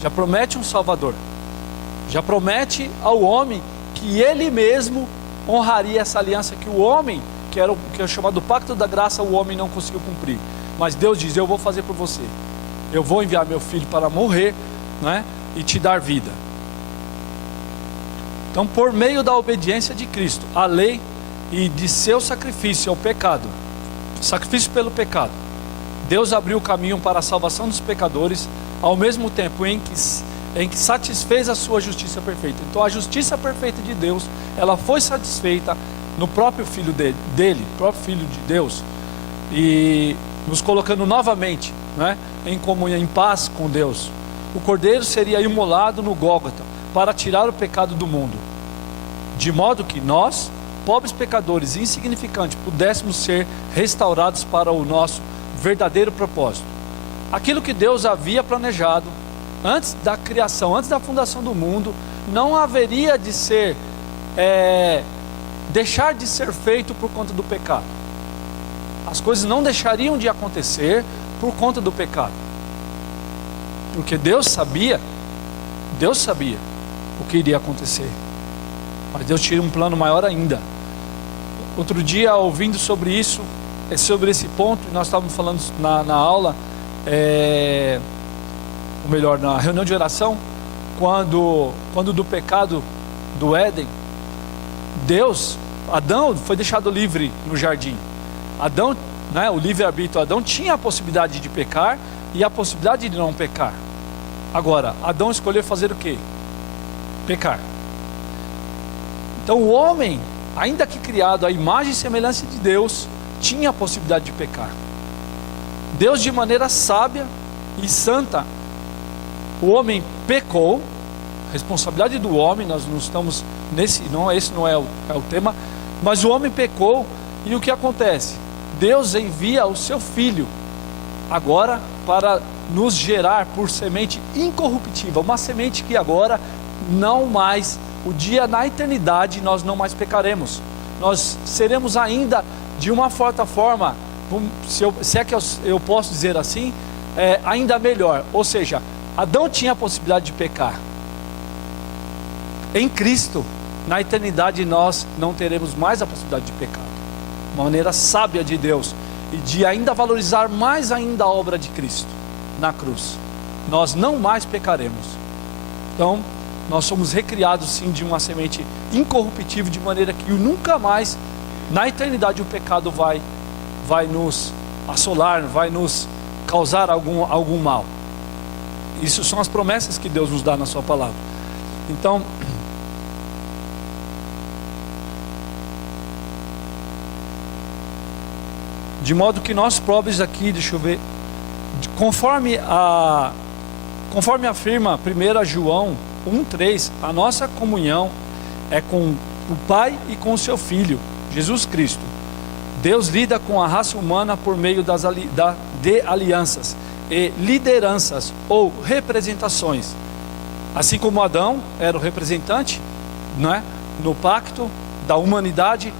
já promete um Salvador, já promete ao homem que Ele mesmo honraria essa aliança que o homem, que é chamado Pacto da Graça, o homem não conseguiu cumprir. Mas Deus diz: eu vou fazer por você, eu vou enviar meu filho para morrer, né, e te dar vida. Então, por meio da obediência de Cristo à lei e de seu sacrifício ao pecado, sacrifício pelo pecado, Deus abriu o caminho para a salvação dos pecadores, ao mesmo tempo em que satisfez a sua justiça perfeita. Então a justiça perfeita de Deus, ela foi satisfeita no próprio Filho dele, próprio Filho de Deus, e nos colocando novamente, né, em comunhão, em paz com Deus. O Cordeiro seria imolado no Gólgota para tirar o pecado do mundo, de modo que nós, pobres pecadores insignificantes, pudéssemos ser restaurados para o nosso verdadeiro propósito. Aquilo que Deus havia planejado antes da criação, antes da fundação do mundo, não haveria de ser deixar de ser feito por conta do pecado. As coisas não deixariam de acontecer por conta do pecado, porque Deus sabia o que iria acontecer, mas Deus tinha um plano maior ainda. Outro dia, ouvindo sobre isso, sobre esse ponto, nós estávamos falando na aula, ou melhor, na reunião de oração, quando do pecado do Éden, Adão foi deixado livre no jardim. Adão, né, o livre-arbítrio, Adão tinha a possibilidade de pecar e a possibilidade de não pecar. Agora, Adão escolheu fazer o quê? Pecar. Então o homem, ainda que criado à imagem e semelhança de Deus, tinha a possibilidade de pecar. Deus, de maneira sábia e santa, o homem pecou. Responsabilidade do homem, nós não estamos esse não é o tema, mas o homem pecou, e o que acontece? Deus envia o seu filho agora para nos gerar por semente incorruptível, uma semente que agora não mais, o dia na eternidade, nós não mais pecaremos. Nós seremos ainda de uma certa forma, se é que eu posso dizer assim, ainda melhor. Ou seja, Adão tinha a possibilidade de pecar. Em Cristo, na eternidade, nós não teremos mais a possibilidade de pecar. Uma maneira sábia de Deus, e de ainda valorizar mais ainda a obra de Cristo na cruz. Nós não mais pecaremos. Então, nós somos recriados sim de uma semente incorruptível, de maneira que nunca mais, na eternidade, o pecado vai nos assolar, vai nos causar algum mal. Isso são as promessas que Deus nos dá na sua palavra. Então, de modo que nós pobres aqui, deixa eu ver, conforme afirma 1 João 1,3, a nossa comunhão é com o Pai e com o seu Filho, Jesus Cristo. Deus lida com a raça humana por meio de alianças e lideranças ou representações. Assim como Adão era o representante, né, no pacto da humanidade,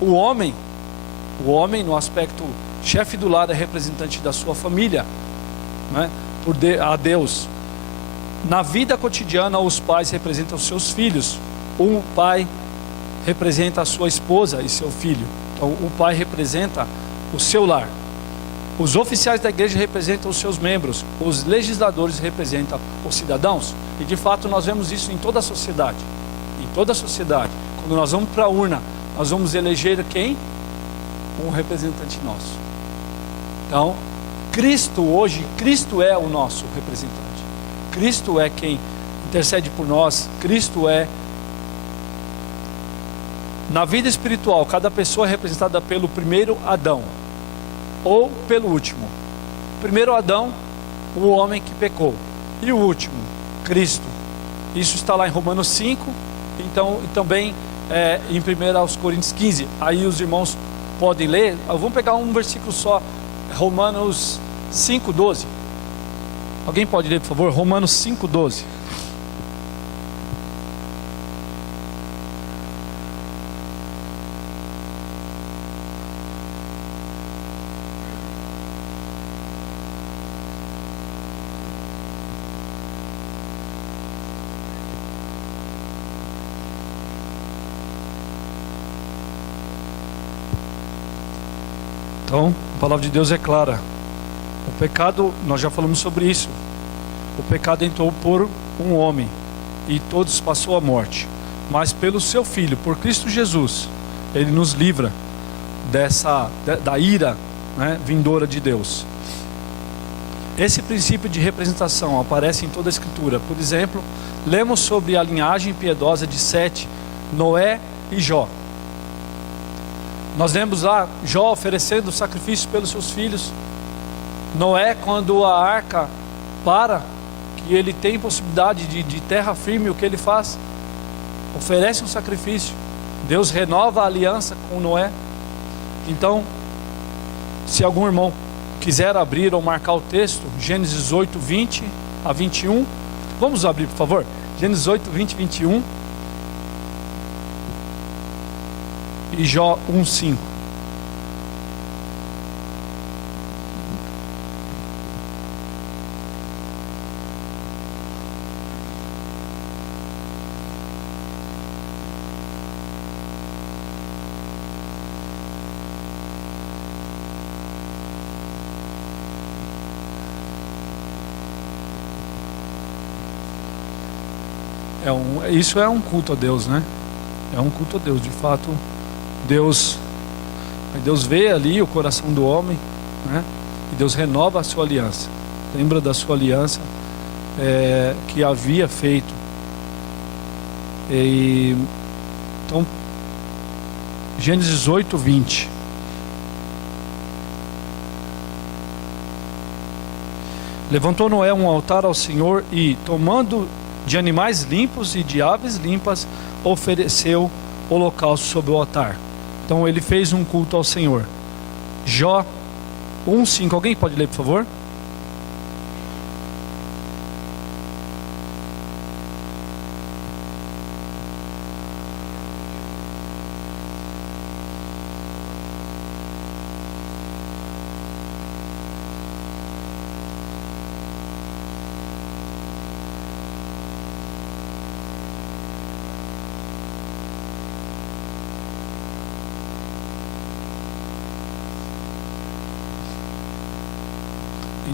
o homem no aspecto chefe do lar é representante da sua família, né, a Deus. Na vida cotidiana, os pais representam os seus filhos. Um pai representa a sua esposa e seu filho. Então, o pai representa o seu lar. Os oficiais da igreja representam os seus membros. Os legisladores representam os cidadãos. E de fato nós vemos isso em toda a sociedade. Em toda a sociedade. Quando nós vamos para a urna, nós vamos eleger quem? Um representante nosso. Então, Cristo é o nosso representante. Cristo é quem intercede por nós. Cristo é. Na vida espiritual, cada pessoa é representada pelo primeiro Adão ou pelo último. Primeiro Adão, o homem que pecou, e o último, Cristo. Isso está lá em Romanos 5, então, e também em 1 Coríntios 15. Aí os irmãos podem ler. Vamos pegar um versículo só, Romanos 5,12. Alguém pode ler, por favor? Romanos 5,12. Então, a palavra de Deus é clara. O pecado, nós já falamos sobre isso. O pecado entrou por um homem e todos passou a morte. Mas pelo seu Filho, por Cristo Jesus, Ele nos livra da ira, né, vindoura de Deus. Esse princípio de representação aparece em toda a Escritura. Por exemplo, lemos sobre a linhagem piedosa de Sete, Noé e Jó. Nós lemos lá Jó oferecendo sacrifício pelos seus filhos. Noé, quando a arca que ele tem possibilidade de terra firme, o que ele faz? Oferece um sacrifício. Deus renova a aliança com Noé. Então, se algum irmão quiser abrir ou marcar o texto, Gênesis 8, 20 a 21. Vamos abrir, por favor. Gênesis 8, 20 e 21. E Jó 1, 5. Isso é um culto a Deus, né? É um culto a Deus, de fato. Deus vê ali o coração do homem, né? E Deus renova a sua aliança. Lembra da sua aliança que havia feito. Então, Gênesis 8, 20. Levantou Noé um altar ao Senhor e, tomando de animais limpos e de aves limpas, ofereceu holocausto sobre o altar. Então ele fez um culto ao Senhor. Jó 1:5. Alguém pode ler, por favor?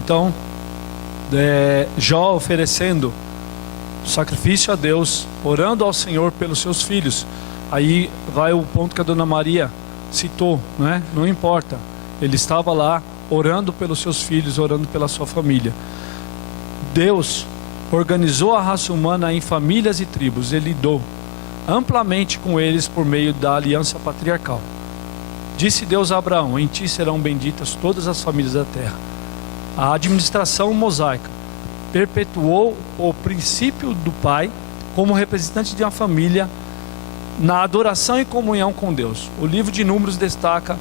Então, Jó oferecendo sacrifício a Deus, orando ao Senhor pelos seus filhos. Aí vai o ponto que a dona Maria citou, né? Não importa, ele estava lá orando pelos seus filhos, orando pela sua família. Deus organizou a raça humana em famílias e tribos e lidou amplamente com eles por meio da aliança patriarcal. Disse Deus a Abraão: em ti serão benditas todas as famílias da terra. A administração mosaica perpetuou o princípio do pai como representante de uma família na adoração e comunhão com Deus. O livro de Números destaca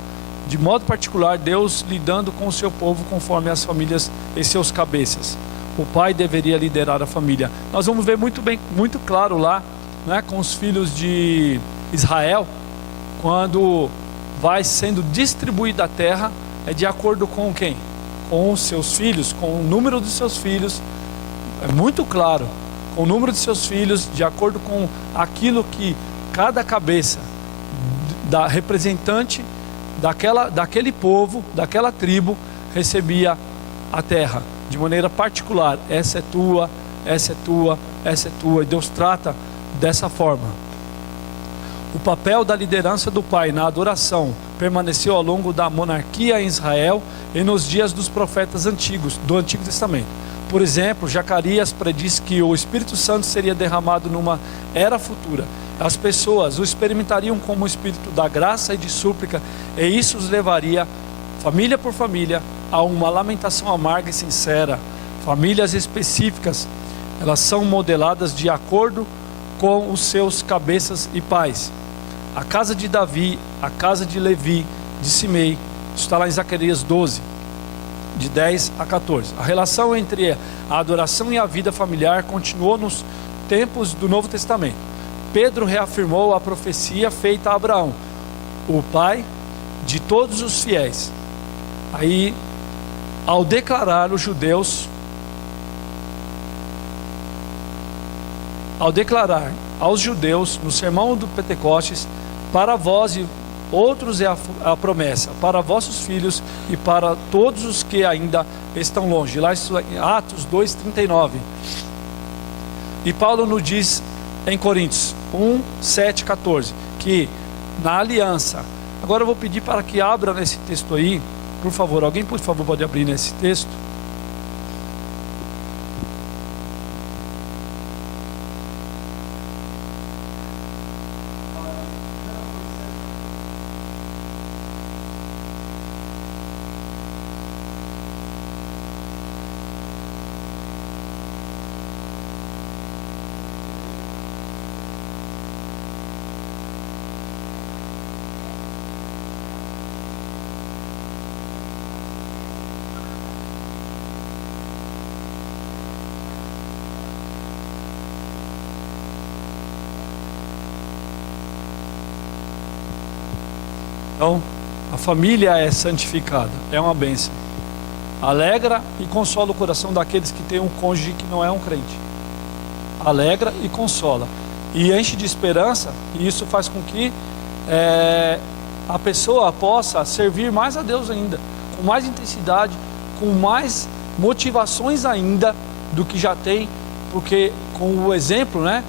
de modo particular Deus lidando com o seu povo conforme as famílias e seus cabeças. O pai deveria liderar a família. Nós vamos ver muito claro lá, né, com os filhos de Israel, quando vai sendo distribuída a terra, é de acordo com quem? Com os seus filhos, com o número dos seus filhos. É muito claro, com o número de seus filhos, de acordo com aquilo que cada cabeça da representante daquele povo, daquela tribo, recebia a terra de maneira particular. Essa é tua, essa é tua, essa é tua. E Deus trata dessa forma. O papel da liderança do pai na adoração permaneceu ao longo da monarquia em Israel e nos dias dos profetas antigos, do Antigo Testamento. Por exemplo, Zacarias prediz que o Espírito Santo seria derramado numa era futura. As pessoas o experimentariam como o Espírito da graça e de súplica, e isso os levaria, família por família, a uma lamentação amarga e sincera. Famílias específicas, elas são modeladas de acordo com os seus cabeças e pais. A casa de Davi, a casa de Levi, de Simei, isso está lá em Zacarias 12, de 10 a 14. A relação entre a adoração e a vida familiar continuou nos tempos do Novo Testamento. Pedro reafirmou a profecia feita a Abraão, o pai de todos os fiéis. Aí, ao declarar aos judeus no sermão do Pentecostes: para vós e outros é a promessa, para vossos filhos e para todos os que ainda estão longe. Lá em Atos 2:39. E Paulo nos diz em Coríntios 1, 7, 14, que na aliança. Agora eu vou pedir para que abra nesse texto aí, por favor. Alguém, por favor, pode abrir nesse texto? Então, a família é santificada, é uma bênção. Alegra e consola o coração daqueles que têm um cônjuge que não é um crente. Alegra e consola. E enche de esperança, e isso faz com que a pessoa possa servir mais a Deus ainda, com mais intensidade, com mais motivações ainda do que já tem, porque com o exemplo, né,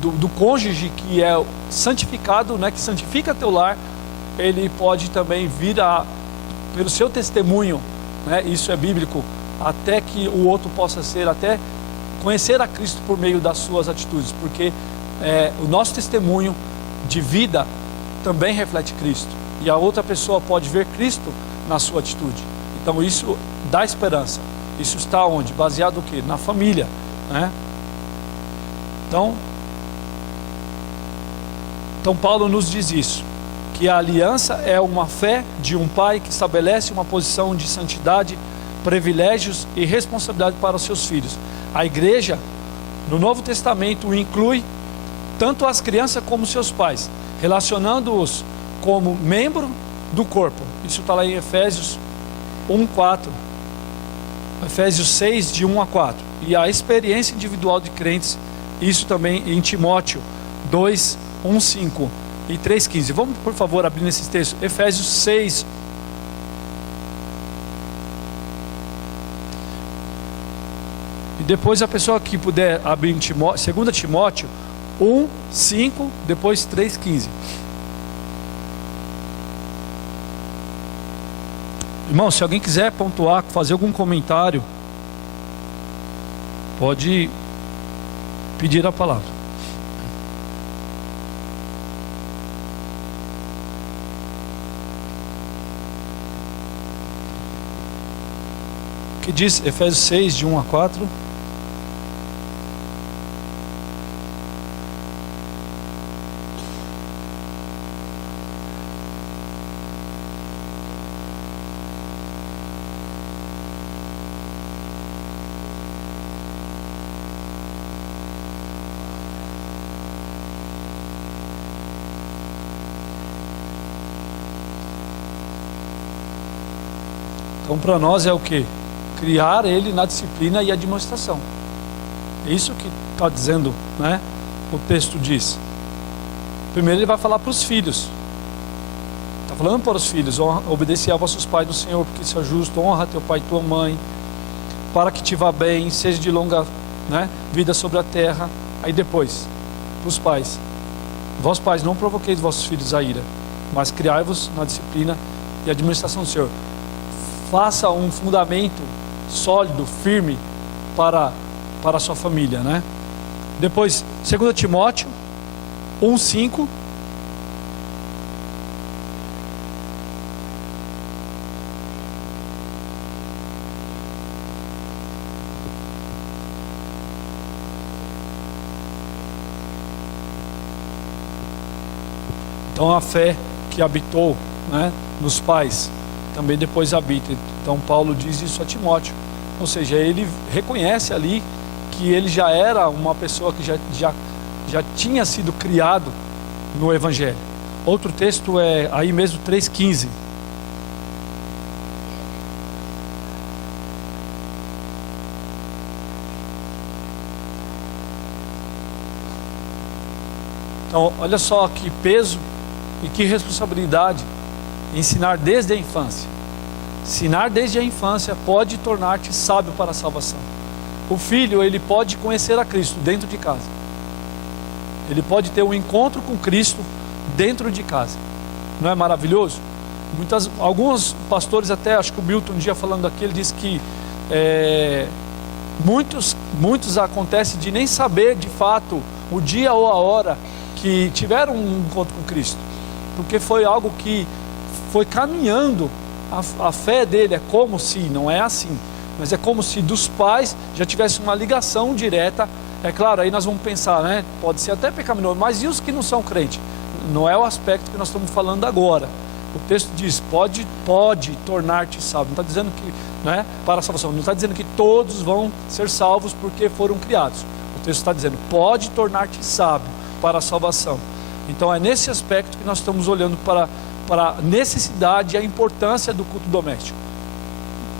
do cônjuge que é santificado, né, que santifica teu lar, ele pode também vir pelo seu testemunho, né, isso é bíblico, até que o outro possa até conhecer a Cristo por meio das suas atitudes, porque o nosso testemunho de vida também reflete Cristo, e a outra pessoa pode ver Cristo na sua atitude. Então isso dá esperança. Isso está onde? Baseado no quê? Na família, né? Então Paulo nos diz isso, que a aliança é uma fé de um pai que estabelece uma posição de santidade, privilégios e responsabilidade para os seus filhos. A igreja, no Novo Testamento, inclui tanto as crianças como seus pais, relacionando-os como membro do corpo. Isso está lá em Efésios 1:4, Efésios 6, de 1 a 4. E a experiência individual de crentes, isso também em Timóteo 2, 1:5 e 3:15. Vamos, por favor, abrir nesses textos. Efésios 6. E depois a pessoa que puder abrir em 2 Timóteo 1:5, depois 3:15. Irmão, se alguém quiser pontuar, fazer algum comentário, pode pedir a palavra. O que diz Efésios 6, de 1 a 4? Então, para nós é o que? Criar ele na disciplina e administração. É isso que está dizendo, né? O texto diz. Primeiro ele vai falar para os filhos. Está falando para os filhos: obedecer a vossos pais do Senhor, porque isso é justo. Honra teu pai e tua mãe, para que te vá bem, seja de longa, né, vida sobre a terra. Aí depois, para os pais: vós pais, não provoqueis vossos filhos a ira, mas criai-vos na disciplina e administração do Senhor. Faça um fundamento sólido, firme para a sua família, né? Depois, 2 Timóteo 1:5. Então a fé que habitou, né, nos pais também depois habita. Então Paulo diz isso a Timóteo. Ou seja, ele reconhece ali que ele já era uma pessoa que já tinha sido criado no Evangelho. Outro texto é aí mesmo 3,15. Então, olha só que peso e que responsabilidade ensinar desde a infância. Ensinar desde a infância pode tornar-te sábio para a salvação. O filho, ele pode conhecer a Cristo dentro de casa. Ele pode ter um encontro com Cristo dentro de casa. Não é maravilhoso? Alguns pastores, até acho que o Milton um dia falando aqui, ele disse que muitos acontece de nem saber de fato o dia ou a hora que tiveram um encontro com Cristo, porque foi algo que foi caminhando. A fé dele é como se, não é assim, mas é como se dos pais já tivesse uma ligação direta. É claro, aí nós vamos pensar, né? Pode ser até pecaminoso, mas e os que não são crentes? Não é o aspecto que nós estamos falando agora. O texto diz: pode tornar-te salvo. Não está dizendo que, né, para a salvação. Não está dizendo que todos vão ser salvos porque foram criados. O texto está dizendo: pode tornar-te sábio para a salvação. Então é nesse aspecto que nós estamos olhando para a necessidade e a importância do culto doméstico,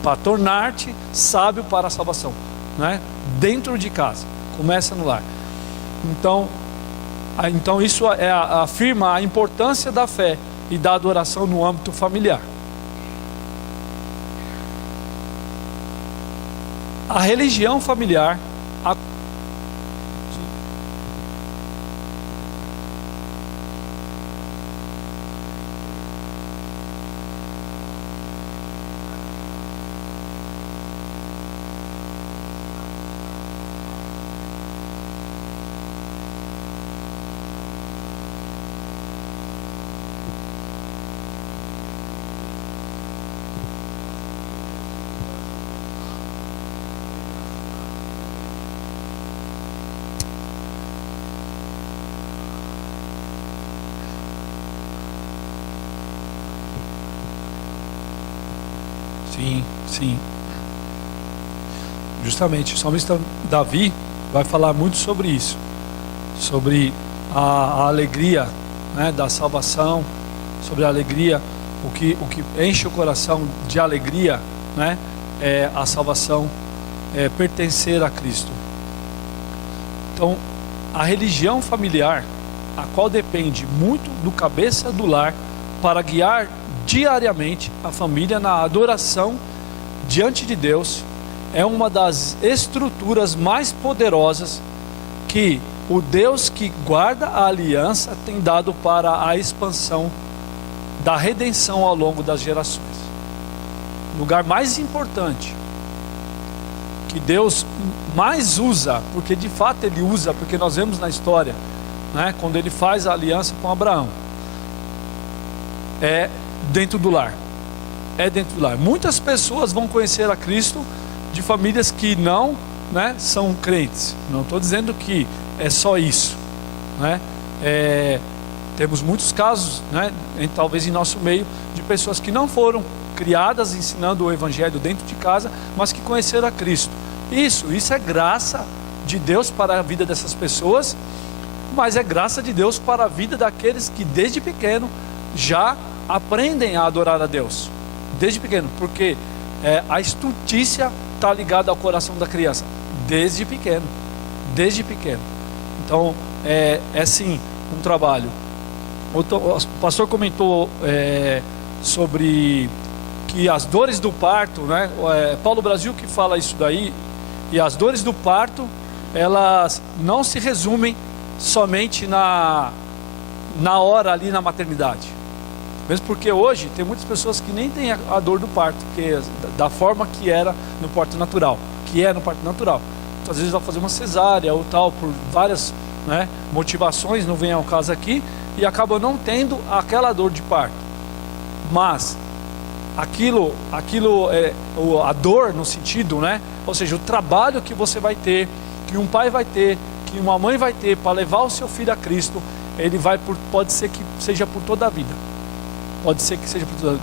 para tornar-te sábio para a salvação, né? Dentro de casa, começa no lar. Então isso afirma a importância da fé e da adoração no âmbito familiar. A religião familiar, sim. Justamente, o salmista Davi vai falar muito sobre isso, sobre a alegria, né, da salvação, sobre a alegria, o que enche o coração de alegria, né, é a salvação, é pertencer a Cristo. Então, a religião familiar, a qual depende muito do cabeça do lar para guiar diariamente a família na adoração diante de Deus, é uma das estruturas mais poderosas que o Deus que guarda a aliança tem dado para a expansão da redenção ao longo das gerações. O lugar mais importante que Deus mais usa, porque de fato ele usa, porque nós vemos na história, né, quando ele faz a aliança com Abraão, é dentro do lar. É dentro do lar. Muitas pessoas vão conhecer a Cristo de famílias que não, né, são crentes. Não estou dizendo que é só isso, né? Temos muitos casos, né, talvez em nosso meio, de pessoas que não foram criadas ensinando o Evangelho dentro de casa, mas que conheceram a Cristo. Isso é graça de Deus para a vida dessas pessoas, mas é graça de Deus para a vida daqueles que desde pequeno já aprendem a adorar a Deus. Desde pequeno, porque a estultícia está ligada ao coração da criança, desde pequeno. Então, é sim um trabalho. O pastor comentou sobre que as dores do parto, né? Paulo Brasil que fala isso daí, e as dores do parto, elas não se resumem somente na hora ali na maternidade. Mesmo porque hoje tem muitas pessoas que nem têm a dor do parto, porque da forma que era no parto natural, às vezes vai fazer uma cesárea ou tal, por várias, né, motivações, não vem ao caso aqui, e acaba não tendo aquela dor de parto. Mas aquilo a dor no sentido, né, ou seja, o trabalho que você vai ter, que um pai vai ter, que uma mãe vai ter para levar o seu filho a Cristo, ele pode ser que seja por toda a vida.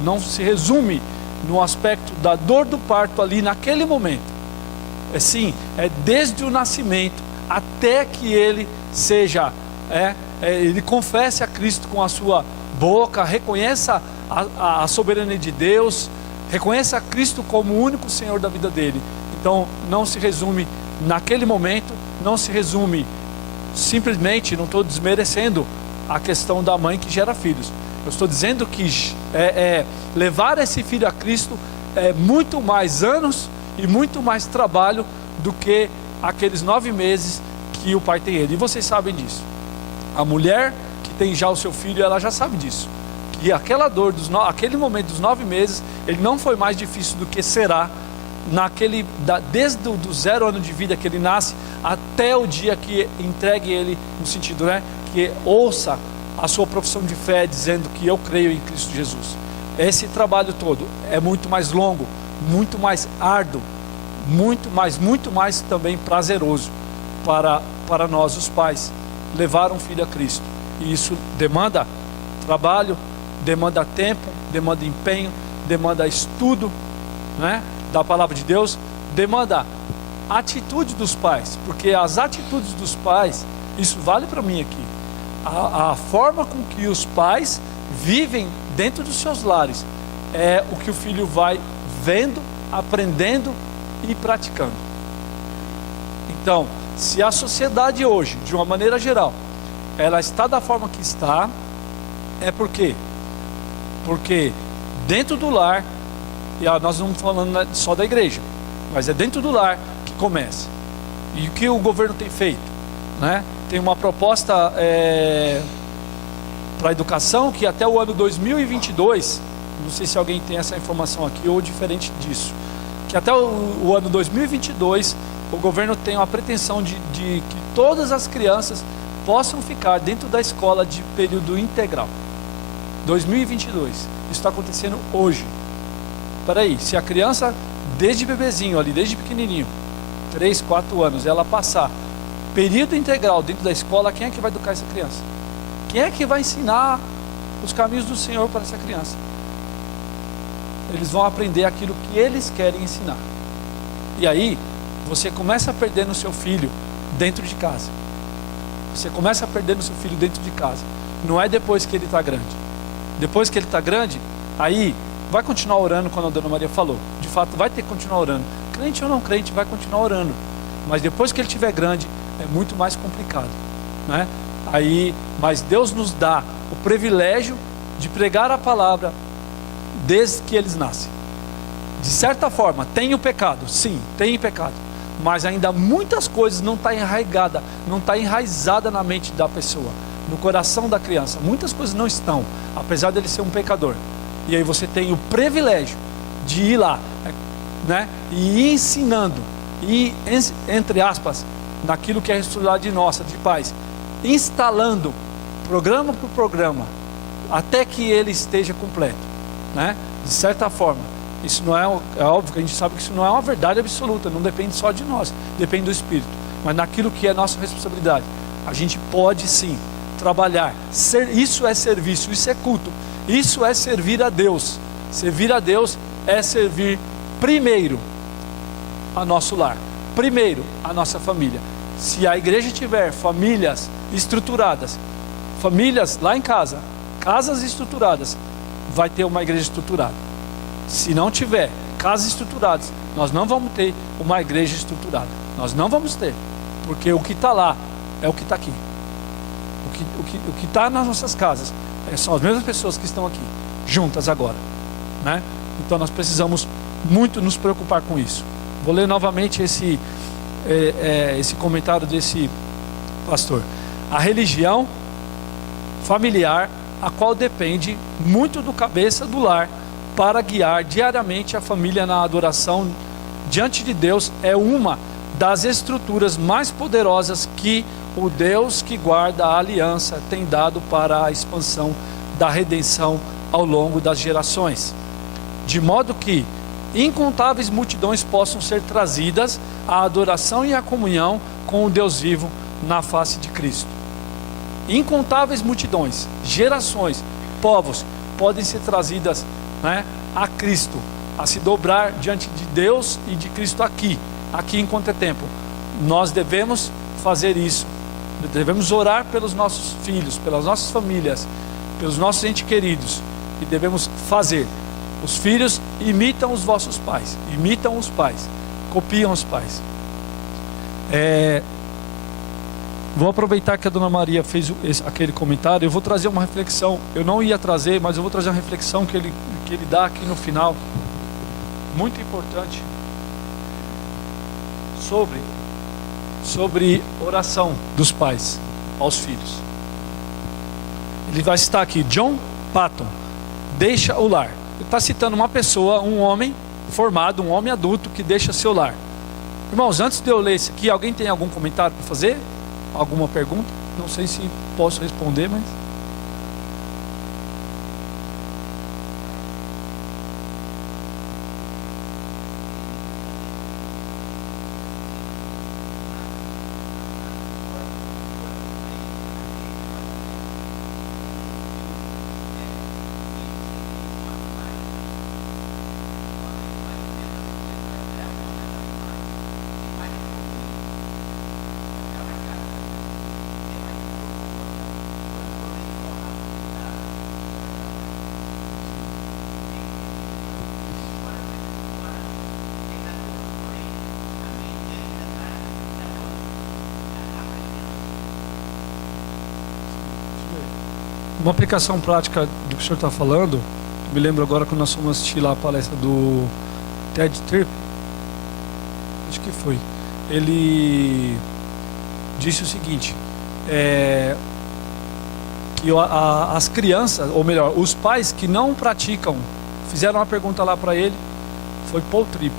Não se resume no aspecto da dor do parto ali naquele momento. É desde o nascimento até que ele seja, ele confesse a Cristo com a sua boca, reconheça a soberania de Deus, reconheça a Cristo como o único Senhor da vida dele. Então não se resume naquele momento, não se resume simplesmente, não estou desmerecendo a questão da mãe que gera filhos. Eu estou dizendo que levar esse filho a Cristo é muito mais anos e muito mais trabalho do que aqueles 9 meses que o pai tem ele. E vocês sabem disso. A mulher que tem já o seu filho, ela já sabe disso. Que aquela dor, aquele momento dos 9 meses, ele não foi mais difícil do que será desde o 0 ano de vida que ele nasce até o dia que entregue ele, no sentido, né, que ouça a sua profissão de fé dizendo que eu creio em Cristo Jesus. Esse trabalho todo é muito mais longo, muito mais árduo, muito mais também prazeroso para nós os pais levar um filho a Cristo. E isso demanda trabalho, demanda tempo, demanda empenho, demanda estudo, né, da palavra de Deus, demanda atitude dos pais, porque as atitudes dos pais, isso vale para mim aqui. A forma com que os pais vivem dentro dos seus lares é o que o filho vai vendo, aprendendo e praticando. Então, se a sociedade hoje, de uma maneira geral, ela está da forma que está, é por quê? Porque dentro do lar, e nós não estamos falando só da igreja, mas é dentro do lar que começa. E o que o governo tem feito, né? Tem uma proposta para a educação que até o ano 2022, não sei se alguém tem essa informação aqui ou diferente disso, que até o ano 2022 o governo tem uma pretensão de que todas as crianças possam ficar dentro da escola de período integral. 2022, isso está acontecendo hoje. Peraí, se a criança desde bebezinho ali, desde pequenininho, 3, 4 anos, ela passar período integral dentro da escola, quem é que vai educar essa criança? Quem é que vai ensinar os caminhos do Senhor para essa criança? Eles vão aprender aquilo que eles querem ensinar. E aí, você começa a perder no seu filho dentro de casa. Você começa a perder no seu filho dentro de casa. Não é depois que ele está grande. Depois que ele está grande, aí vai continuar orando, quando a Dona Maria falou. De fato, vai ter que continuar orando. Crente ou não crente, vai continuar orando. Mas depois que ele estiver grande, é muito mais complicado, né? Mas Deus nos dá o privilégio de pregar a palavra desde que eles nascem. De certa forma, tem o pecado, sim, tem pecado, mas ainda muitas coisas não está enraizada na mente da pessoa, no coração da criança. Muitas coisas não estão, apesar dele ser um pecador. E aí você tem o privilégio de ir lá, né, e ir ensinando e, entre aspas, naquilo que é a responsabilidade nossa, de pais, instalando programa por programa, até que ele esteja completo, né? De certa forma, isso não é óbvio que a gente sabe que isso não é uma verdade absoluta, não depende só de nós, depende do Espírito, mas naquilo que é nossa responsabilidade, a gente pode sim trabalhar. Isso é serviço, isso é culto, isso é servir a Deus. Servir a Deus é servir primeiro a nosso lar, primeiro a nossa família. Se a igreja tiver famílias estruturadas, famílias lá em casa, casas estruturadas, vai ter uma igreja estruturada. Se não tiver casas estruturadas, nós não vamos ter uma igreja estruturada. Nós não vamos ter, porque o que está lá é o que está aqui. O que está nas nossas casas são as mesmas pessoas que estão aqui, juntas agora, né? Então nós precisamos muito nos preocupar com isso. Vou ler novamente esse comentário desse pastor. A religião familiar, a qual depende muito do cabeça do lar para guiar diariamente a família na adoração diante de Deus, é uma das estruturas mais poderosas que o Deus que guarda a aliança tem dado para a expansão da redenção ao longo das gerações, de modo que incontáveis multidões possam ser trazidas à adoração e à comunhão com o Deus vivo na face de Cristo. Incontáveis multidões, gerações, povos podem ser trazidas, né, a Cristo, a se dobrar diante de Deus e de Cristo aqui enquanto é tempo. Nós devemos fazer isso, devemos orar pelos nossos filhos, pelas nossas famílias, pelos nossos entes queridos, e devemos fazer. Os filhos imitam os vossos pais, imitam os pais, copiam os pais. Vou aproveitar que a Dona Maria fez aquele comentário, eu vou trazer uma reflexão. Eu não ia trazer, mas eu vou trazer uma reflexão que ele dá aqui no final, muito importante, sobre oração dos pais aos filhos. Ele vai citar aqui, John Patton, deixa o lar. Ele está citando uma pessoa, um homem formado, um homem adulto que deixa seu lar. Irmãos, antes de eu ler isso aqui, alguém tem algum comentário para fazer? Alguma pergunta? Não sei se posso responder, mas... Uma aplicação prática do que o senhor está falando, me lembro agora quando nós fomos assistir lá a palestra do Ted Tripp, acho que foi, ele disse o seguinte, que as crianças, ou melhor, os pais que não praticam, fizeram uma pergunta lá para ele, foi Paul Tripp,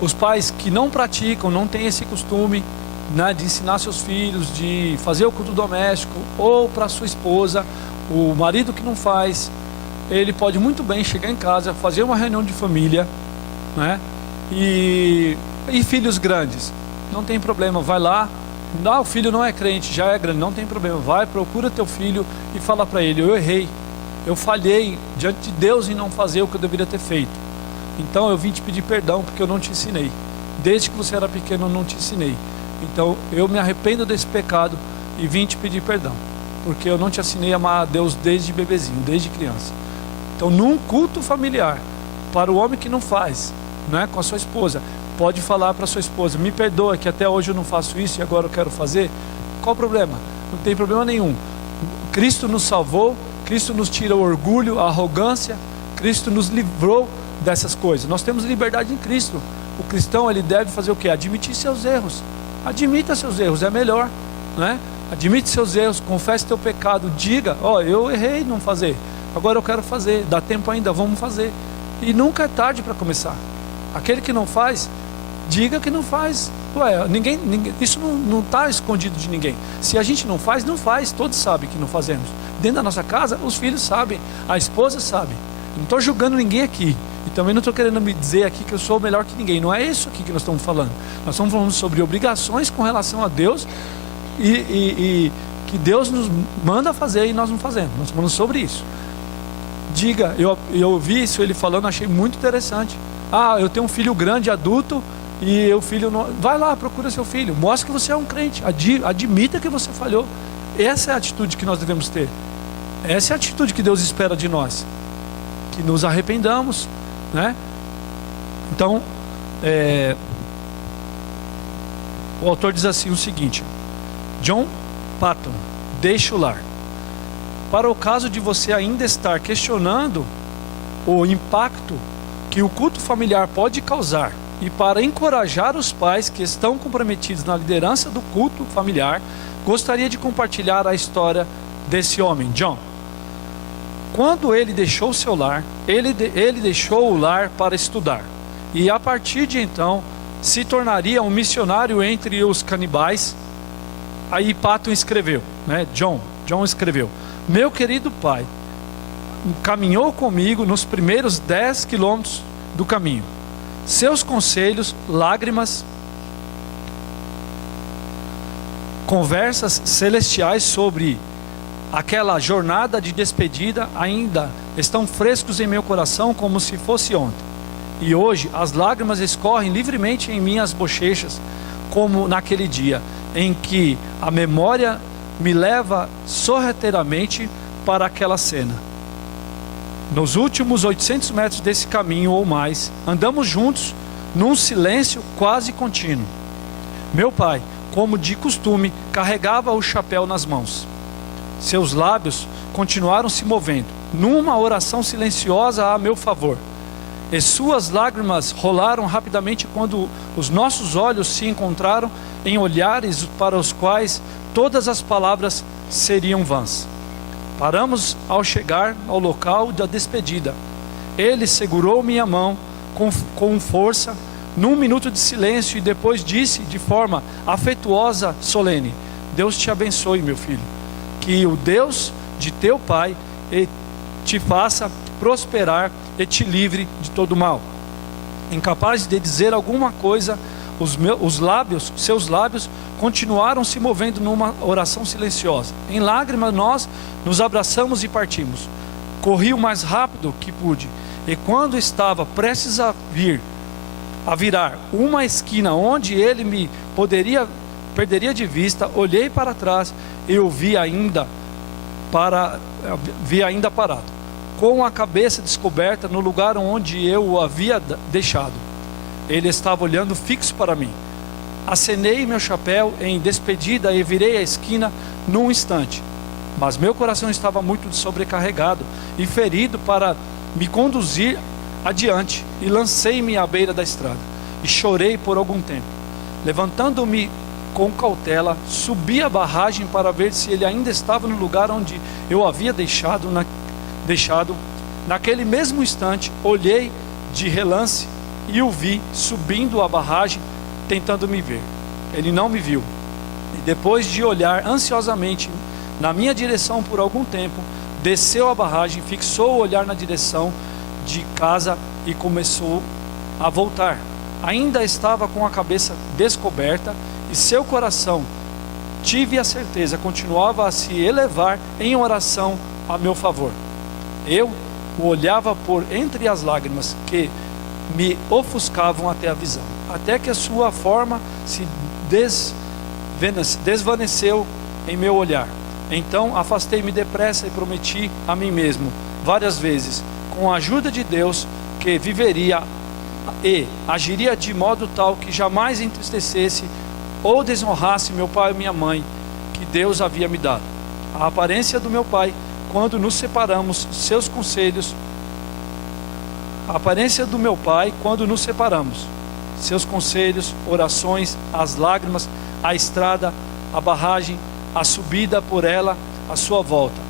os pais que não praticam, não têm esse costume, né, de ensinar seus filhos, de fazer o culto doméstico, ou para sua esposa, o marido que não faz, ele pode muito bem chegar em casa, fazer uma reunião de família, né, e filhos grandes, não tem problema, vai lá, o filho não é crente, já é grande, não tem problema, vai, procura teu filho e fala para ele, eu errei, eu falhei diante de Deus em não fazer o que eu deveria ter feito, então eu vim te pedir perdão porque eu não te ensinei, desde que você era pequeno eu não te ensinei. Então eu me arrependo desse pecado e vim te pedir perdão, porque eu não te ensinei a amar a Deus desde bebezinho, desde criança. Então num culto familiar, para o homem que não faz, né, com a sua esposa, pode falar para a sua esposa, me perdoa que até hoje eu não faço isso e agora eu quero fazer. Qual o problema? Não tem problema nenhum. Cristo nos salvou, Cristo nos tira o orgulho, a arrogância, Cristo nos livrou dessas coisas. Nós temos liberdade em Cristo. O cristão, ele deve fazer o quê? Admitir seus erros. Admita seus erros, é melhor, né? Admite seus erros, confesse teu pecado, diga, eu errei em não fazer, agora eu quero fazer, dá tempo ainda, vamos fazer. E nunca é tarde para começar. Aquele que não faz, Diga que não faz. Ué, isso não está escondido de ninguém. Se a gente não faz, todos sabem que não fazemos. Dentro da nossa casa, os filhos sabem, a esposa sabe. Não estou julgando ninguém aqui. E também não estou querendo me dizer aqui que eu sou melhor que ninguém. Não é isso aqui que nós estamos falando. Nós estamos falando sobre obrigações com relação a Deus e que Deus nos manda fazer e nós não fazemos. Nós estamos falando sobre isso. Diga, eu ouvi isso ele falando, achei muito interessante. Eu tenho um filho grande, adulto, e o filho não... Vai lá, procura seu filho, mostra que você é um crente, admita que você falhou. Essa é a atitude que nós devemos ter. Essa é a atitude que Deus espera de nós, que nos arrependamos, né? Então, o autor diz assim o seguinte: John Patton, deixa o lar. Para o caso de você ainda estar questionando o impacto que o culto familiar pode causar, e para encorajar os pais que estão comprometidos na liderança do culto familiar, gostaria de compartilhar a história desse homem, John. Quando ele deixou seu lar, ele deixou o lar para estudar, e a partir de então se tornaria um missionário entre os canibais. Aí Patton escreveu, né? John escreveu: meu querido pai caminhou comigo nos primeiros 10 quilômetros do caminho. Seus conselhos, lágrimas, conversas celestiais sobre aquela jornada de despedida ainda estão frescos em meu coração como se fosse ontem. E hoje as lágrimas escorrem livremente em minhas bochechas, como naquele dia em que a memória me leva sorrateiramente para aquela cena. Nos últimos 800 metros desse caminho ou mais, andamos juntos num silêncio quase contínuo. Meu pai, como de costume, carregava o chapéu nas mãos. Seus lábios continuaram se movendo, numa oração silenciosa a meu favor. E suas lágrimas rolaram rapidamente quando os nossos olhos se encontraram em olhares para os quais todas as palavras seriam vãs. Paramos ao chegar ao local da despedida. Ele segurou minha mão com força, num minuto de silêncio, e depois disse de forma afetuosa, solene: Deus te abençoe, meu filho. Que o Deus de teu pai te faça prosperar e te livre de todo mal. Incapaz de dizer alguma coisa, seus lábios continuaram se movendo numa oração silenciosa. Em lágrimas nós nos abraçamos e partimos. Corri o mais rápido que pude, e quando estava prestes a virar uma esquina onde ele me perderia de vista, olhei para trás e o vi ainda parado, com a cabeça descoberta no lugar onde eu o havia deixado. Ele estava olhando fixo para mim. Acenei meu chapéu em despedida e virei a esquina num instante. Mas meu coração estava muito sobrecarregado e ferido para me conduzir adiante, e lancei-me à beira da estrada e chorei por algum tempo. Levantando-me com cautela, subi a barragem para ver se ele ainda estava no lugar onde eu havia deixado. Naquele mesmo instante, olhei de relance e o vi subindo a barragem, tentando me ver. Ele não me viu, e depois de olhar ansiosamente na minha direção por algum tempo, desceu a barragem, fixou o olhar na direção de casa e começou a voltar. Ainda estava com a cabeça descoberta e seu coração, tive a certeza, continuava a se elevar em oração a meu favor. Eu o olhava por entre as lágrimas que me ofuscavam até a visão, até que a sua forma se desvaneceu em meu olhar. Então afastei-me depressa e prometi a mim mesmo várias vezes, com a ajuda de Deus, que viveria e agiria de modo tal que jamais entristecesse ou desonrasse meu pai e minha mãe, que Deus havia me dado. A aparência do meu pai quando nos separamos, seus conselhos, orações, as lágrimas, a estrada, a barragem, a subida por ela, a sua volta,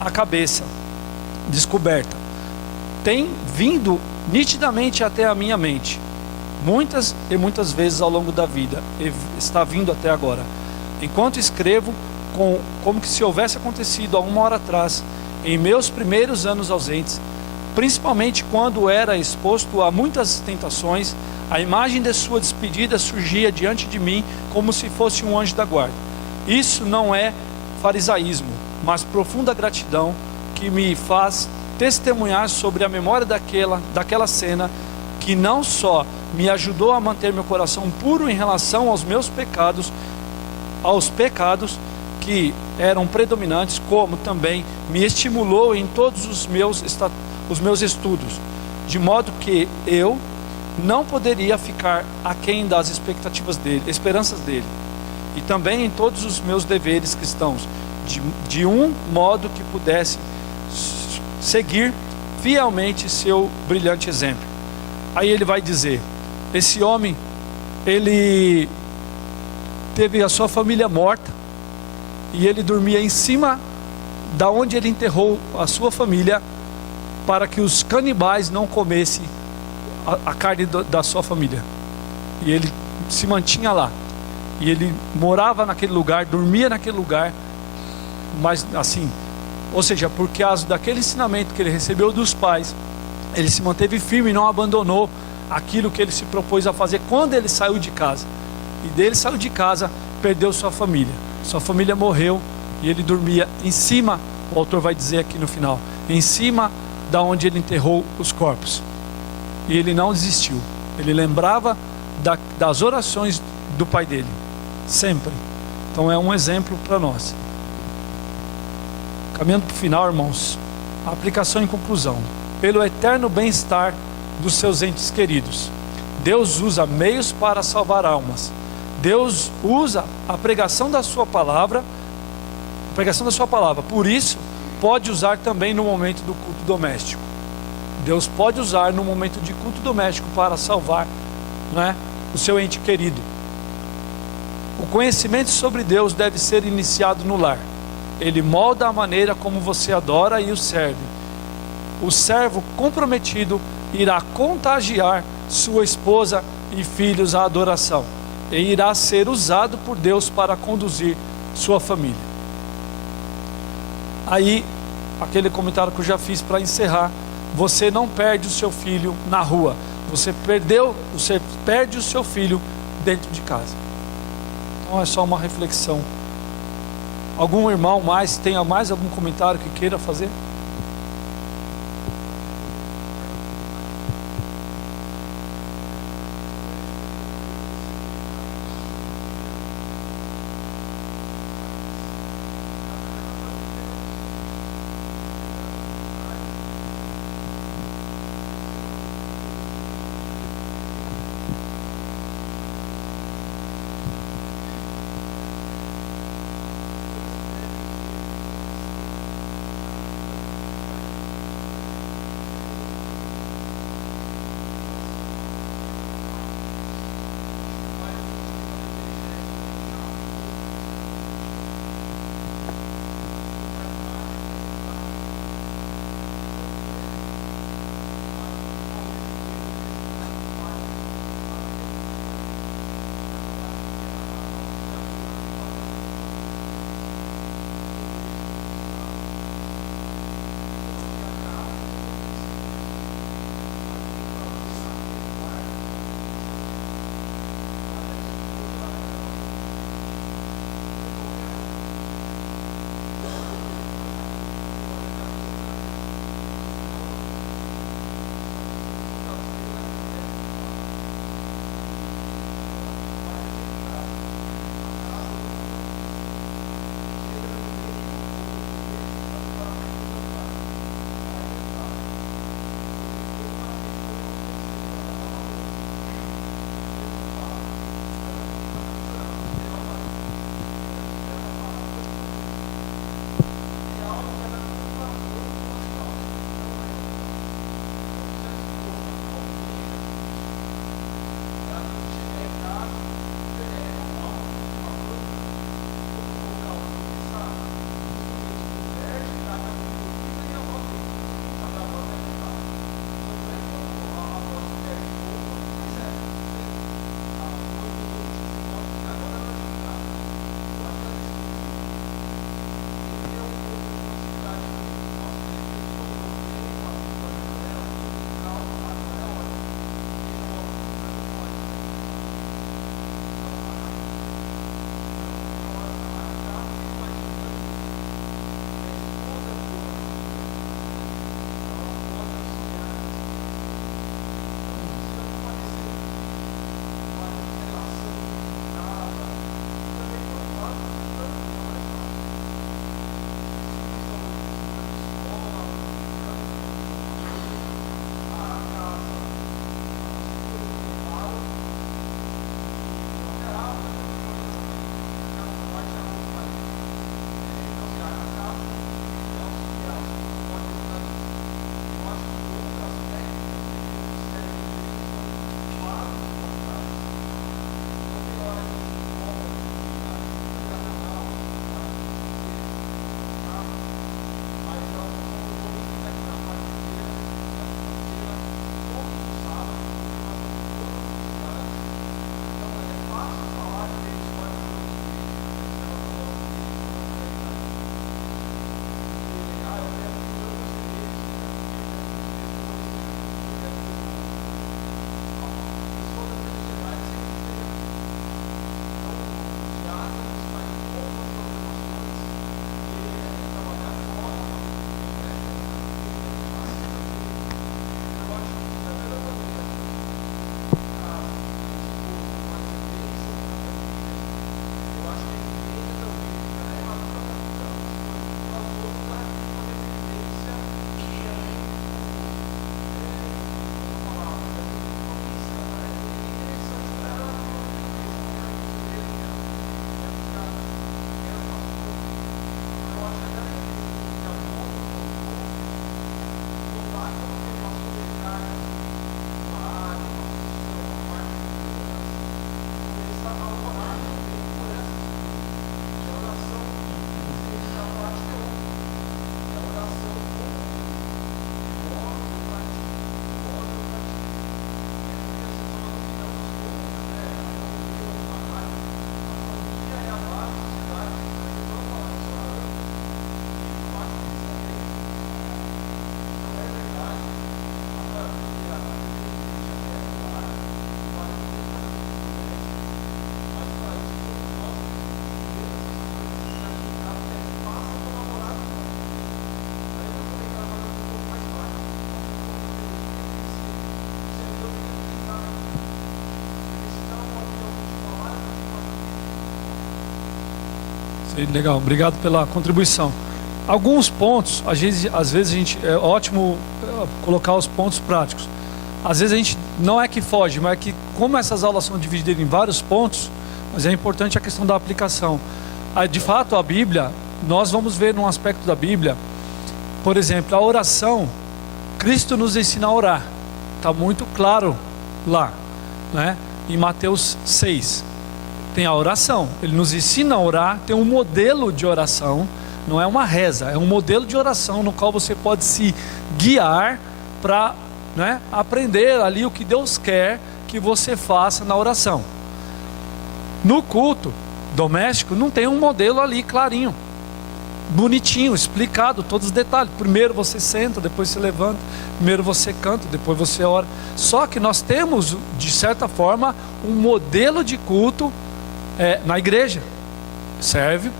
a cabeça descoberta, tem vindo nitidamente até a minha mente. muitas e muitas vezes ao longo da vida, e está vindo até agora. Enquanto escrevo, como que se houvesse acontecido há 1 hora atrás, em meus primeiros anos ausentes, principalmente quando era exposto a muitas tentações, a imagem de sua despedida surgia diante de mim como se fosse um anjo da guarda. Isso não é farisaísmo, mas profunda gratidão que me faz testemunhar sobre a memória daquela cena, que não só me ajudou a manter meu coração puro em relação aos pecados que eram predominantes, como também me estimulou em todos os meus estudos, de modo que eu não poderia ficar aquém das esperanças dele, e também em todos os meus deveres cristãos, de um modo que pudesse seguir fielmente seu brilhante exemplo. Aí ele vai dizer: esse homem, ele teve a sua família morta, e ele dormia em cima da onde ele enterrou a sua família, para que os canibais não comessem a carne da sua família. E ele se mantinha lá, e ele morava naquele lugar, dormia naquele lugar, mas assim, ou seja, por causa daquele ensinamento que ele recebeu dos pais, ele se manteve firme e não abandonou aquilo que ele se propôs a fazer quando ele saiu de casa. E dele saiu de casa, perdeu sua família morreu, e ele dormia em cima, o autor vai dizer aqui no final, em cima da onde ele enterrou os corpos. E ele não desistiu, ele lembrava das orações do pai dele, sempre. Então é um exemplo para nós. Caminhando para o final, irmãos, a aplicação em conclusão: pelo eterno bem-estar dos seus entes queridos, Deus usa meios para salvar almas. Deus usa a pregação da sua palavra, por isso pode usar também no momento do culto doméstico. Deus pode usar no momento de culto doméstico para salvar, né, o seu ente querido. O conhecimento sobre Deus deve ser iniciado no lar. Ele molda a maneira como você adora e o serve. O servo comprometido irá contagiar sua esposa e filhos à adoração, e irá ser usado por Deus para conduzir sua família. Aí, aquele comentário que eu já fiz para encerrar: você não perde o seu filho na rua, você perde o seu filho dentro de casa. Então é só uma reflexão. Algum irmão tenha mais algum comentário que queira fazer? Legal, obrigado pela contribuição. Alguns pontos, às vezes a gente, é ótimo colocar os pontos práticos. Às vezes a gente não é que foge, mas é que como essas aulas são divididas em vários pontos, mas é importante a questão da aplicação. De fato, a Bíblia, nós vamos ver num aspecto da Bíblia, por exemplo, a oração. Cristo nos ensina a orar, está muito claro lá, né? Em Mateus 6 tem a oração, ele nos ensina a orar, tem um modelo de oração, não é uma reza, é um modelo de oração no qual você pode se guiar para, né, aprender ali o que Deus quer que você faça na oração. No culto doméstico não tem um modelo ali clarinho, bonitinho, explicado, todos os detalhes. Primeiro você senta, depois você levanta, primeiro você canta, depois você ora. Só que nós temos, de certa forma, um modelo de culto na igreja. Serve,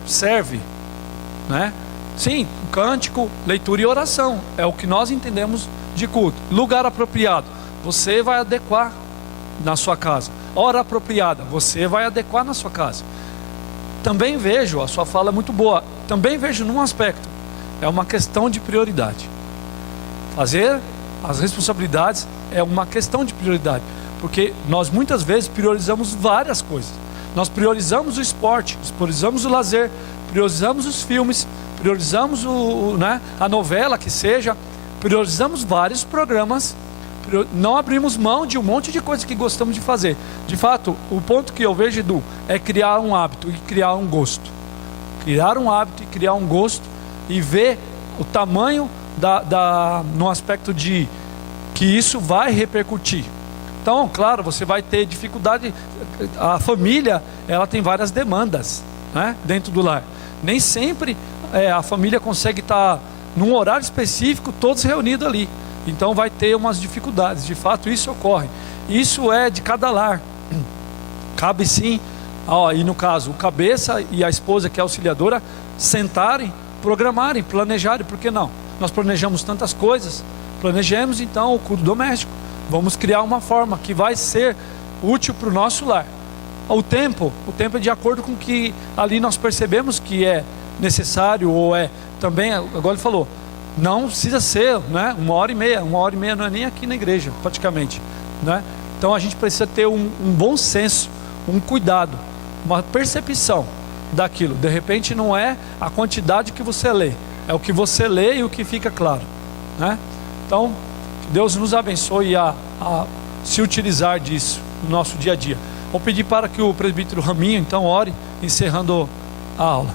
né? Sim, cântico, leitura e oração, é o que nós entendemos de culto. Lugar apropriado, você vai adequar na sua casa. Hora apropriada, você vai adequar na sua casa. Também vejo, a sua fala é muito boa, também vejo num aspecto, é uma questão de prioridade. Fazer as responsabilidades é uma questão de prioridade, porque nós muitas vezes priorizamos várias coisas. Nós priorizamos o esporte, priorizamos o lazer, priorizamos os filmes, priorizamos a novela que seja, priorizamos vários programas, não abrimos mão de um monte de coisas que gostamos de fazer. De fato, o ponto que eu vejo, Edu, é criar um hábito e criar um gosto. Criar um hábito e criar um gosto e ver o tamanho no aspecto de que isso vai repercutir. Então, claro, você vai ter dificuldade. A família, ela tem várias demandas, né, dentro do lar. Nem sempre a família consegue estar num horário específico, todos reunidos ali. Então vai ter umas dificuldades. De fato, isso ocorre. Isso é de cada lar. Cabe sim, e no caso, o cabeça e a esposa, que é auxiliadora, sentarem, programarem, planejarem. Por que não? Nós planejamos tantas coisas. Planejemos então o culto doméstico. Vamos criar uma forma que vai ser útil para o nosso lar. O tempo é de acordo com que ali nós percebemos que é necessário, ou também, agora ele falou, não precisa ser, né, 1h30 não é nem aqui na igreja, praticamente, né? Então a gente precisa ter um bom senso, um cuidado, uma percepção daquilo. De repente não é a quantidade que você lê, é o que você lê e o que fica claro, né? Então, que Deus nos abençoe a se utilizar disso no nosso dia a dia. Vou pedir para que o presbítero Raminho então ore, encerrando a aula.